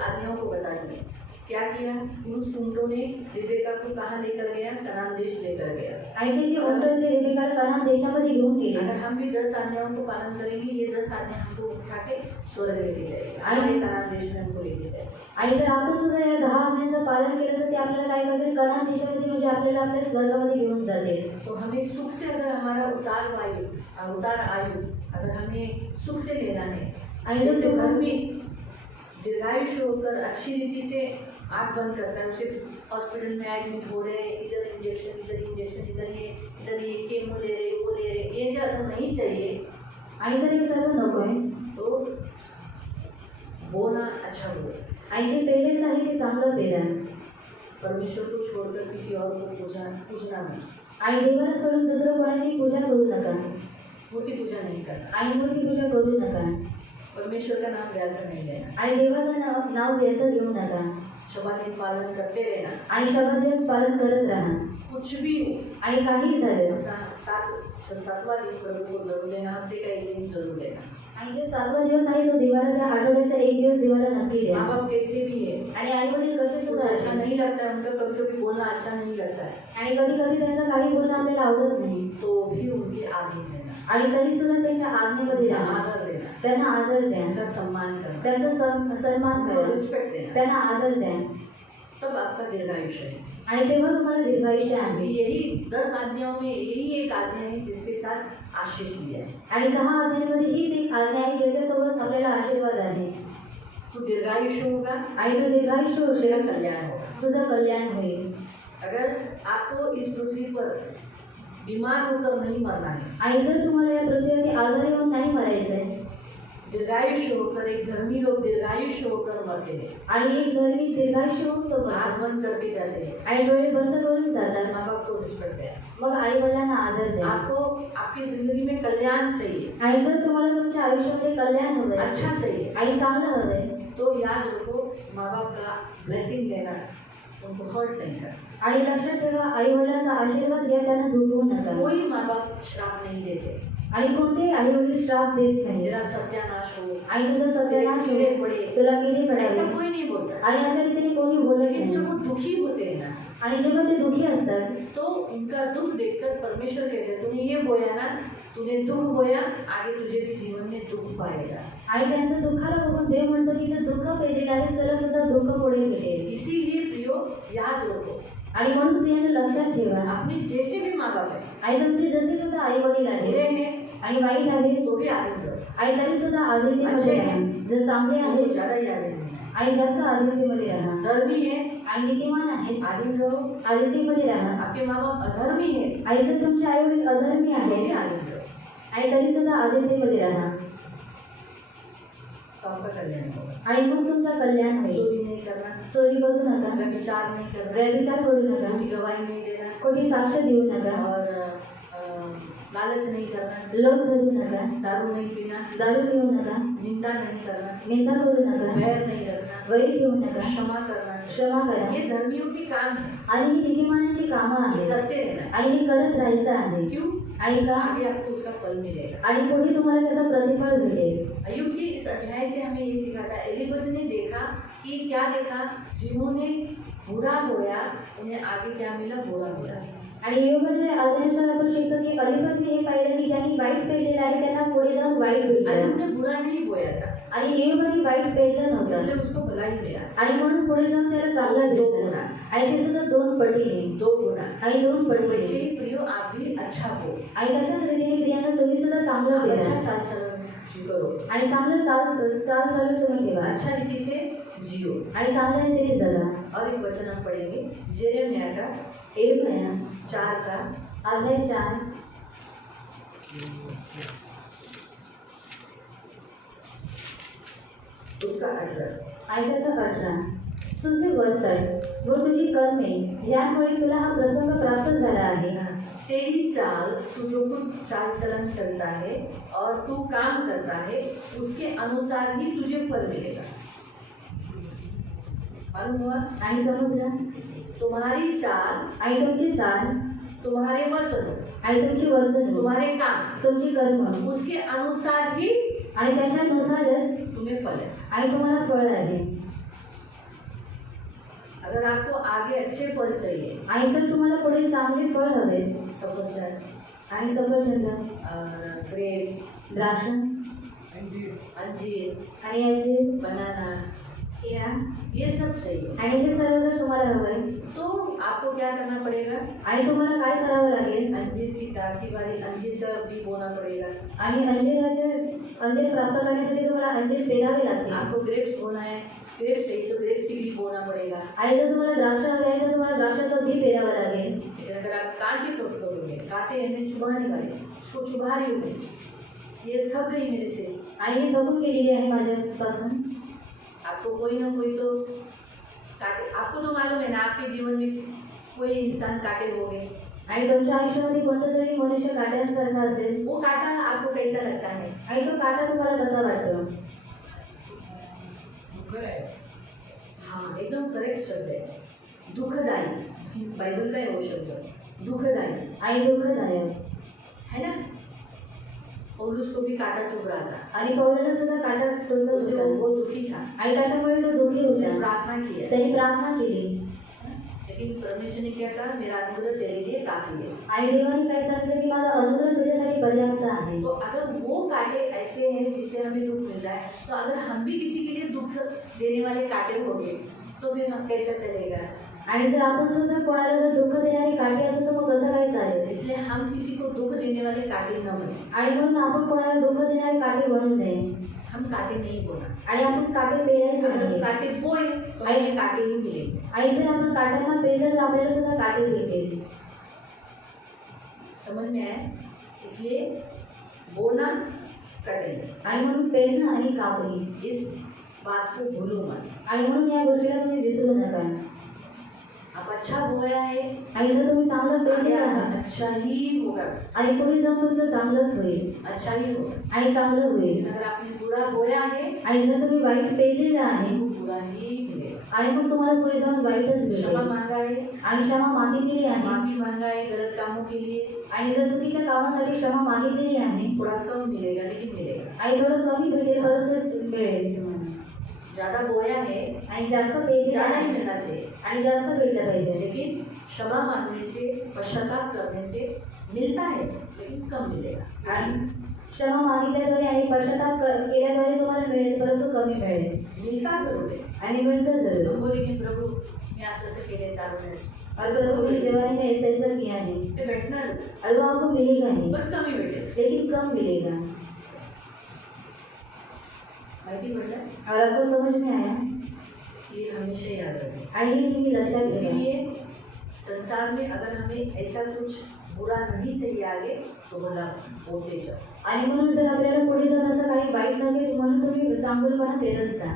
आज्ञाओं को बता दिए। क्या किया, उस ऊँटों ने रिबेका को कहाँ लेकर गया, कनान देश लेकर गया। आणि ते जे उंट ते रिबेकाला कनान देशामध्ये घेऊन गेले. अगर हम भी 10 आज्ञाओं को पालन करेंगे, ये 10 आज्ञा हमको उठा के स्वर्ग लेके जाएगी, हमारे कनान देश में हमको लेके जाएगी। आणि जर आपण सुद्धा या 10 आज्ञांचं पालन केलं तर ते आपल्याला काय करतील, कनान देशामध्ये म्हणजे आपल्याला आपल्या स्वर्गामध्ये घेऊन जातील. तो हमें सुख से अगर हमारा उतार आयु अगर हमें सुख से लेना है, आणि जो जैसे सुख घर में दीर्घायुष होकर अच्छी रीति से आँख बंद करता है, उसे हॉस्पिटल में एडमिट हो रहे, इधर इंजेक्शन, इधर ये केमो ले रहे, वो ले रहे, ये जब नहीं चाहिए आणि जर हे सर्व नको आहे तो बोना अच्छा हो। आणि जे पेरेंट्स आहे ते चांगलं पेरा. परमेश्वर को छोड़कर किसी और को पूजना नहीं, आणि देवाला सोडून दुसरं कोणाची पूजा करू नका. मूर्ति पूजा नहीं करना, आणि मूर्ती पूजा करू नका. परमेश्वर का नाम व्यर्थ नहीं लेना, आणि देवाचं नाव व्यर्थ घेऊ नका. शबा दिन पालन करते रहना। आणि शबत दिवस पालन करत राहा. कुछ भी हो, आणि काही झालं अपना 7वां दिन प्रभु को जरूर लेना, हफ्ते का एक दिन जरूर लेना। आणि जे 7वा दिवस आहे तो देवाला त्या आठवड्याचा एक दिवस देवाला नक्की द्या. माँ बाप कैसे भी है, आणि आई वडील कसे कुछ सुद्धा अच्छा आहे नहीं लगता है उनका, कभी कभी बोलना अच्छा नहीं लगता है, आणि कधी कधी त्यांचं काही बोलणं आपल्याला आवडत नाही. तो भी उनके आगे देना, आणि तरी सुद्धा त्यांच्या आज्ञेमध्ये उनका राहा. आदर देना, त्यांना आदर द्या. उनका सम्मान करना, त्यांचा सन्मान उनको करा. रिस्पेक्ट देना, त्यांना आदर द्या. तब आपका दीर्घायुष्य है। आणि तेव्हा तुम्हाला दीर्घायुष्य आहे. यही 10 आज्ञाओं में यही एक आज्ञा है जिसके साथ आशीष दिया है। आणि 10 आज्ञांमध्ये हीच एक आज्ञा आहे ज्याच्यासोबत आपल्याला आशीर्वाद आहे. तो दीर्घायुष्य होगा, आणि तो दीर्घायुष्य तेरा होईल, कल्याण होगा। तुझं कल्याण होईल. अगर आपको इस पृथ्वी पर बीमार होकर नहीं मरना है, आणि जर तुम्हाला या पृथ्वीवरती आजारी होऊन नाही मरायचं आहे दीर्घायुष्य होकर, एक धर्मी लोग दीर्घायुष्य होकर मरते हैं, आणि एक धर्मी दीर्घायुष्य होऊन तो आँख मरतो बंद करके जाते हैं, आणि डोळे बंद करून जातात. माँ बाप को रिस्पेक्ट दें। मग आई वडिलांना आदर द्या. आपको आपकी जिंदगी में कल्याण चाहिए, आणि जर तुम्हाला तुमच्या आयुष्यामध्ये कल्याण हवंय अच्छा चाहिए, आणि चांगलं हवंय तो याद रखो माँ बाप का ब्लेसिंग लेना, उनको हर्ट नहीं करना। आणि लक्षात ठेवा आई वडिलांचा आशीर्वाद घ्या, त्यांना दुखवू नका. कोई माँ बाप श्राप नहीं देते, आणि कोणतेही आई वडील श्राप देत नाही. तेरा सत्यानाश हो, आणि तुझं सत्यानाश कीड़े होईल, पड़े, तुला किडे ऐसा पडावे. कोई नहीं बोलता। आणि अशा रीतीने कोणी बोलत लेकिन जब नाही. वो दुखी होते हैं ना, आणि जेव्हा ते दुखी असतात तो उनका दुख देखकर परमेश्वर कहते हैं तूने ये बोया ना, तूने दुख बोया, आगे तुझे भी जीवन में दुख पाएगा। आणि त्यांचं दुःखाला बघून देव म्हणतो की तू दुःख पेरलेलं आहेस त्याला सुद्धा दुःख पुढे भेटेल. इसीलिए प्रियो याद रखो, आणि म्हणून प्रियाने लक्षात ठेवा अपने जैसे भी माँ बाप है, आणि तुमचे जसे सुद्धा आई वडील बुरे आहेत हैं आणि वाईट आहेत तो भी आनंद रहो। आणि तरी सुद्धा अच्छे आदित्यमध्ये हैं, राहा. जर चांगले तो आहेत ज्यादा याद नहीं। आणि जास्त आदित्यमध्ये राहा. धर्मी है, आणि नीतिमान आहेत आनंद रहो। आदित्यमध्ये राहा. आपके माँ बाप अधर्मी है, आई जर तुमचे आई वडील अधर्मी तो भी आहेत आनंद रहो। आणि तरी सुद्धा आदित्यमध्ये राहा. तो आपका कल्याण होगा। आणि मग तुमचा कल्याण होईल. चोरी नहीं करना, चोरी करू नका, व्यभिचार नहीं करना, व्यभिचार करू नका, कोई गवाही नहीं देना, खोटी साक्ष देऊ नका, और लालच नहीं करना, लोभ धरू नका, दारू नहीं पीना, दारू पिऊ नका, निंदा नहीं करना, निंदा करू नका, वैर नहीं रखना, वैर ठेवू नका, क्षमा करना। क्षमा करा. ये धर्मियों की काम है, आणि ही नीतिमानांची कामं ये आहेत करते रहना। आणि हे करत राहायचं आहे. क्यों? आणि का? आगे आपको उसका फल मिलेगा। आणि पुढे तुम्हाला त्याचं प्रतिफळ भेटेल. अय्यूब की इस अध्याय से हमें ये सिखाता है, एलीफज ने देखा कि क्या देखा, जिन्होंने बुरा बोया उन्हें आगे क्या मिला, बुरा मिला। आणि योगाच्या आधारानुसार आपण शिकतो की अलिफजने हे पाहिलं की ज्यांनी वाईट पेरलेलं आहे त्यांना पुढे जाऊन वाईट अय्यूब भेटलं. ने बुरा नहीं बोया था, आणि योगाने वाईट पेरलं नव्हतं इसलिए उसको भलाई मिला। आणि म्हणून पुढे जाऊन त्याला चांगलं भेटलं. आणि ते सुद्धा 2 पटीने 2 गुना। आणि 2 वैसे पटीने. ही प्रियो आप भी अच्छा हो, आणि तशाच रीतीने प्रियांना तुम्ही सुद्धा चांगलं आप अच्छा पेरा चाल चलन करो, आणि चांगलं चाल तुम्ही ठेवा अच्छा रीति से जियो। आणि चांगल्या रीतीने जगा. और एक वचन हम पढ़ेंगे यिर्मयाह का यिर्मयाह 4 का अध्याय 4 उसका 18। आणि त्याचा 18. तुझे वर्तन व तुझी कर्मे ज्यामुळे तुला हा प्रसंग प्राप्त झाला आहे. तेरी चाल, तू जो कुछ चाल चलन चलता है और तू काम करता है उसके अनुसार ही तुझे फल मिलेगा। मालूम हुआ? आणि समजलं. तुम्हारी चाल, आणि तुमची चाल तुम्हारे वर्तन, आणि तुमची वर्तणूक तुम्हारे काम, तुमची कर्म उसके अनुसार ही आणि त्याच्यानुसारच तुम्हें फल है। आणि तुम्हाला फळ आहे. अगर आपको आगे अच्छे फल चाहिए, आणि जर तुम्हाला पुढे चांगले फळ हवे सफरचंद आणि सफरचंद और ग्रेप्स, द्राक्ष अंजीर, आणि याचे बनाना, केळा ये सब चाहिए, आणि हे सर्व जर तुम्हाला हवंय तो आपको क्या करना पड़ेगा? आणि तुम्हाला काय करावं लागेल. अंजीर की काफी बारी अंजीर का भी बोना पड़ेगा, आणि अंजीर प्राप्त करण्यासाठी तुम्हाला अंजीर पेरावे लागतील. आपको ग्रेप्स बोना है, ग्रेप्स चाहिए तो ग्रेप्स की भी बोना पड़ेगा। आणि जर तुम्हाला द्राक्ष हवे आहे तर तुम्हाला द्राक्षाचं बी पेरावं लागेल. लेकिन अगर आप कांटे पकड़ करोगे, कांटे हमें चुभाने वाले, उसको चुभा रही होगी, ये थक गई मेरे से, आणि हे थकून गेलेली आहे माझ्यापासून. आपको कोई ना कोई तो काटे, आपको तो मालूम है ना आपके जीवन में कोई इंसान काटे होंगे, आणि तुमच्या आयुष्यामध्ये कोणता तरी मनुष्य काट्यांसारखा असेल. वो काटा आपको कैसा लगता है? आणि तो काटा तुम्हाला कसा वाटतो. हाँ, एकदम करेक्ट शब्द है, दुखदायी। बाइबल का है वो शब्द, दुखदायी, आणि दुःखदायक है ना। पौलुस को भी काटा चुभ रहा था, आणि पौलाला सुद्धा काटा टोचत उससे होता. वो दुखी था, आणि त्याच्यामुळे तो दुःखी उसने होता. प्रार्थना किया, त्यांनी प्रार्थना केली लेकिन परमेश्वर ने क्या कहा, मेरा अनुग्रह तेरे लिए काफी है। आणि देवाने काय सांगितलं की माझा अनुग्रह तुझ्यासाठी पर्याप्त आहे. तो अगर वो कांटे ऐसे हैं जिससे हमें दुख मिल रहा है, तो अगर हम भी किसी के लिए दुख देने वाले कांटे होंगे तो फिर हम कैसा चलेगा? आणि जर आपण सुद्धा कोणाला जर दुःख देणारी काठी असू तर मग कसं काय चालेल. इसलिए हम किसी को दुख देने वाले कांटे न बने, आणि म्हणून आपण कोणाला दुःख देणारी काठी बनू नये. हम कांटे नहीं बोना। आणि आपण काटे पेरायचे अगर हम नाही. कांटे बोए तो हमें कांटे ही मिलेंगे। आणि जर आपण काट्यांना पेरलं तर आपल्याला सुद्धा काटे भेटेल. समझ में आया? इसलिए बोना कटनी, आणि म्हणून पेरणं आणि कापणी इस बात को भूलो मत। आणि म्हणून या गोष्टीला तुम्ही विसरू नका. आप अच्छा बोया है, आणि जर तुम्ही चांगलं आगे पेरलेलं आपका आहात अच्छा ही होगा, आणि पुढे जाऊन तुमचं चांगलंच होईल अच्छा ही होगा। आणि चांगलं होईल. अगर आपने बुरा बोया है आणि जर तुम्ही वाईट पेरलेलं आहे तो बुरा ही मिलेगा। आणि मग तुम्हाला पुढे जाऊन वाईटच क्षमा भेटेल. मांगा है, आणि क्षमा मागितलेली आहे. माफी मांगा है गलत कामों के लिए, आणि जर चुकीच्या कामासाठी क्षमा मागितलेली आहे थोड़ा कम मिलेगा लेकिन मिलेगा। आणि थोडं कमी भेटेल परंतु मिळेल तुम्हाला. ज्यादा बोया है, आणि जास्त पेरलेलं ज्यादा ही आहे मिलना चाहिए, आणि जास्त भेटलं पाहिजे. लेकिन क्षमा मांगने से, पश्चाताप करने से मिलता है, लेकिन कम मिलेगा। आणि क्षमा मागितल्याद्वारे आणि पश्चाताप केल्याद्वारे तुम्हाला मिळेल, परंतु कमी मिळेल मिलता जरूर है। आणि मिळतं तो जरूर। बोले कि प्रभु मी असं केले तारुण्य और प्रभु मेरे जवानी में ऐसा ऐसा किया है, ते भेटणारच, और वो आपको मिलेगा नहीं, पण कमी भेटेल। लेकिन कम मिलेगा। माहिती पडलं? और आपको समझ में आया, ये हमेशा याद रखें। आणि हे नेहमी लक्षात ठेवा। इसीलिए संसार में अगर हमें ऐसा कुछ बुरा नहीं चाहिए आगे तो भला होते जाओ। आणि म्हणून जर आपल्याला पुढे जाऊन असं काही वाईट नव्हे म्हणून तुम्ही चांगुलपणा पेरत जा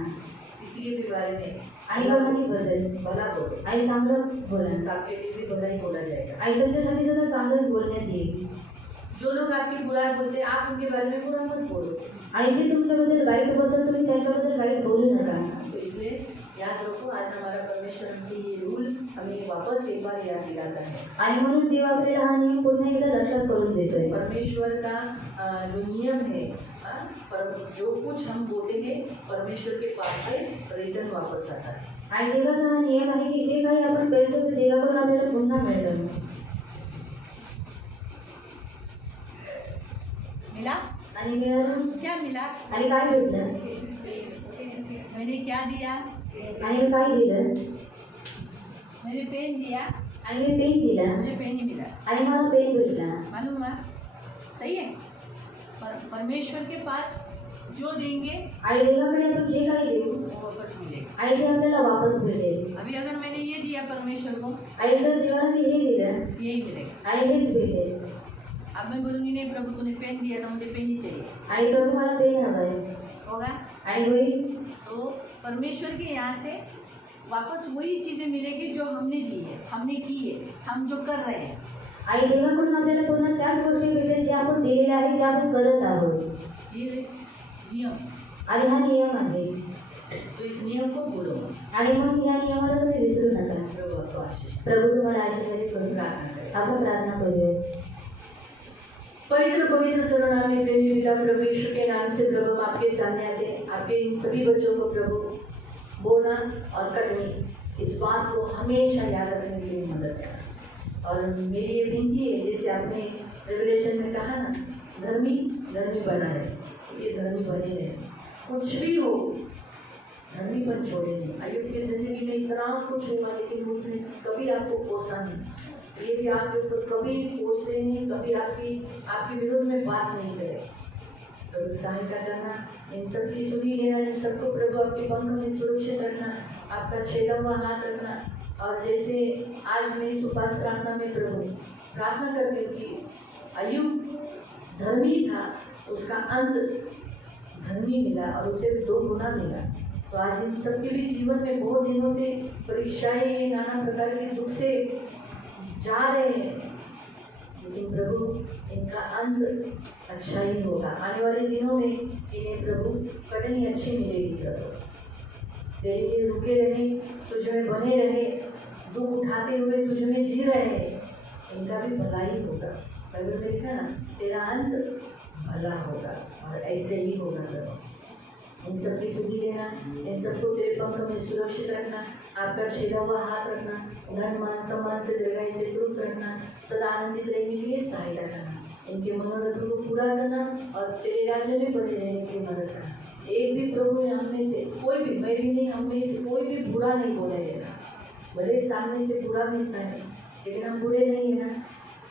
किसी के भी बारे में आणि कोणाही बद्दल भला बोलो, आणि चांगलं बोला तो आपके लिए भी भला ही बोला जाएगा। आणि तुमच्यासाठी सुद्धा चांगलंच बोलण्यात येईल। जो लोग आपकी बुराई बोलते हैं आप उनके बारे में बुरा मत बोलो। आणि जे तुमच्याबद्दल वाईट बोलतात तुम्ही त्यांच्याबद्दल वाईट बोलू नका। तो इसलिए याद रखो, आज हमारा परमेश्वर हमसे ये रूल हमें वापस एक बार याद दिलाता है। आणि म्हणून देव आपल्याला हा नियम पुन्हा एकदा लक्षात करून देतोय। परमेश्वर का जो नियम है, पर जो कुछ हम बोलते हैं परमेश्वर के पास से रिटर्न वापस आता है। आणि देवाचा हा नियम आहे की जे काही आपण पेरतो ते देवाकडून आपल्याला पुन्हा मिळतं। मिला? आणि मिळालं क्या मिला? आणि काय भेटलं मैंने क्या दिया? आणि मी काय दिलं मैंने पेन दिया, आणि मी पेन दिला मुझे पेन ही मिला। आणि मला पेन भेटला। मालूम हुआ? सही है। परमेश्वर के पास जो देंगे आणि देवाकडे आपण जे काही देऊ वो वापस मिलेगा। आणि ते आपल्याला वापस भेटेल। अभी अगर मैंने ये दिया परमेश्वर को, आणि जर देवाला मी हे दिलं यही मिलेगा। आणि हेच भेटेल। अब मैं बोलूँगी नहीं प्रभु तूने पेन दिया था, मुझे पेन ही चाहिए, आणि प्रभु मला पेन हवंय होगा? आणि होईल। तो परमेश्वर के यहाँ से वापस वही चीज़ें मिलेगी जो हमने दी है, हमने की है, हम जो कर रहे हैं। आणि देवाकडून आपल्याला पुन्हा त्याच गोष्टी भेटेल जे आपण दिलेल्या आहे, जे आपण करत आहोत। ये नियम, आणि हा नियम आहे तो इस नियम को बोलो। आणि म्हणून या नियमाला तुम्ही विसरू नका। प्रभु आपको आशीष दे। प्रभु तुम्हाला आशीर्वादित करू। प्रार्थना करें। आपण प्रार्थना करूया। पवित्र पवित्र करुणामय प्रेमी पिता प्रभु यीशु के नाम से प्रभु हम आपके सामने आते हैं। आपके इन सभी बच्चों को प्रभु बोना और कटनी इस बात को हमेशा याद रखने के लिए मदद करना। और मेरी ये विनती है, जैसे आपने रेवलेशन में कहा ना, धर्मी धर्मी बना रहे, ये धर्मी बने रहे, कुछ भी हो धर्मीपन छोड़े नहीं। अय्यूब की जिंदगी में इतना कुछ हुआ लेकिन उसने कभी आपको कोसा नहीं, ये भी आपके ऊपर कभी कोसते नहीं, कभी आपके विरोध में बात नहीं करे। प्रभु सहायता करना, इन सब की सुनी लेना, इन सबको प्रभु आपके पंख में सुरक्षित रखना, आपका छेदा हुआ हाथ रखना। और जैसे आज मैं इस उपास प्रार्थना में प्रभु प्रार्थना करती हूँ कि अय्यूब धर्मी था, उसका अंत धर्मी मिला और उसे 2 गुना मिला। तो आज इन सबके भी जीवन में बहुत दिनों से परीक्षाएं, नाना प्रकार के दुख से जा रहे हैं, लेकिन प्रभु इनका अंत अच्छा ही होगा। आने वाले दिनों में इन्हें प्रभु कटनी अच्छी मिलेगी। प्रभु तेरे लिए रुके रहे, तुझ में बने रहे, दुख उठाते हुए तुझ में जी रहे हैं, इनका भी भला ही होगा। बाइबल में लिखा ना, तेरा अंत भला होगा और ऐसे ही होगा। प्रभु इन सब की सुधी लेना, इन सबको तेरे पंख में सुरक्षित रखना, आपका छेदा हुआ हाथ रखना, धन मान सम्मान से दीर्घायु से तृप्त रखना, सदा आनंदित रहने के लिए सहायता करना, इनके मनोरथों को पूरा करना और तेरे राज्य में बने रहने की मदद करना। एक भी प्रभु हम में से कोई भी, मैं भी नहीं, हम में से कोई भी बुरा नहीं बोला देना। भले सामने से बुरा मिलता है लेकिन हम बुरे नहीं है ना,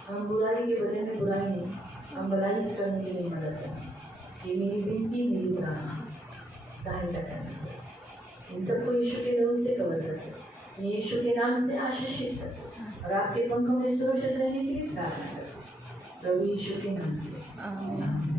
हम बुराई के बदले में बुराई नहीं, हम भलाई करने के लिए मदद करना। ये मेरी विनती, मेरी प्रार्थना, सहायता करना। इन सबको यीशु के नाम से कवर करते, यीशु के नाम से आशीषित करते और आपके पंखों में सुरक्षित रहने के लिए प्रार्थना करते, प्रभु यीशु के नाम से आमीन।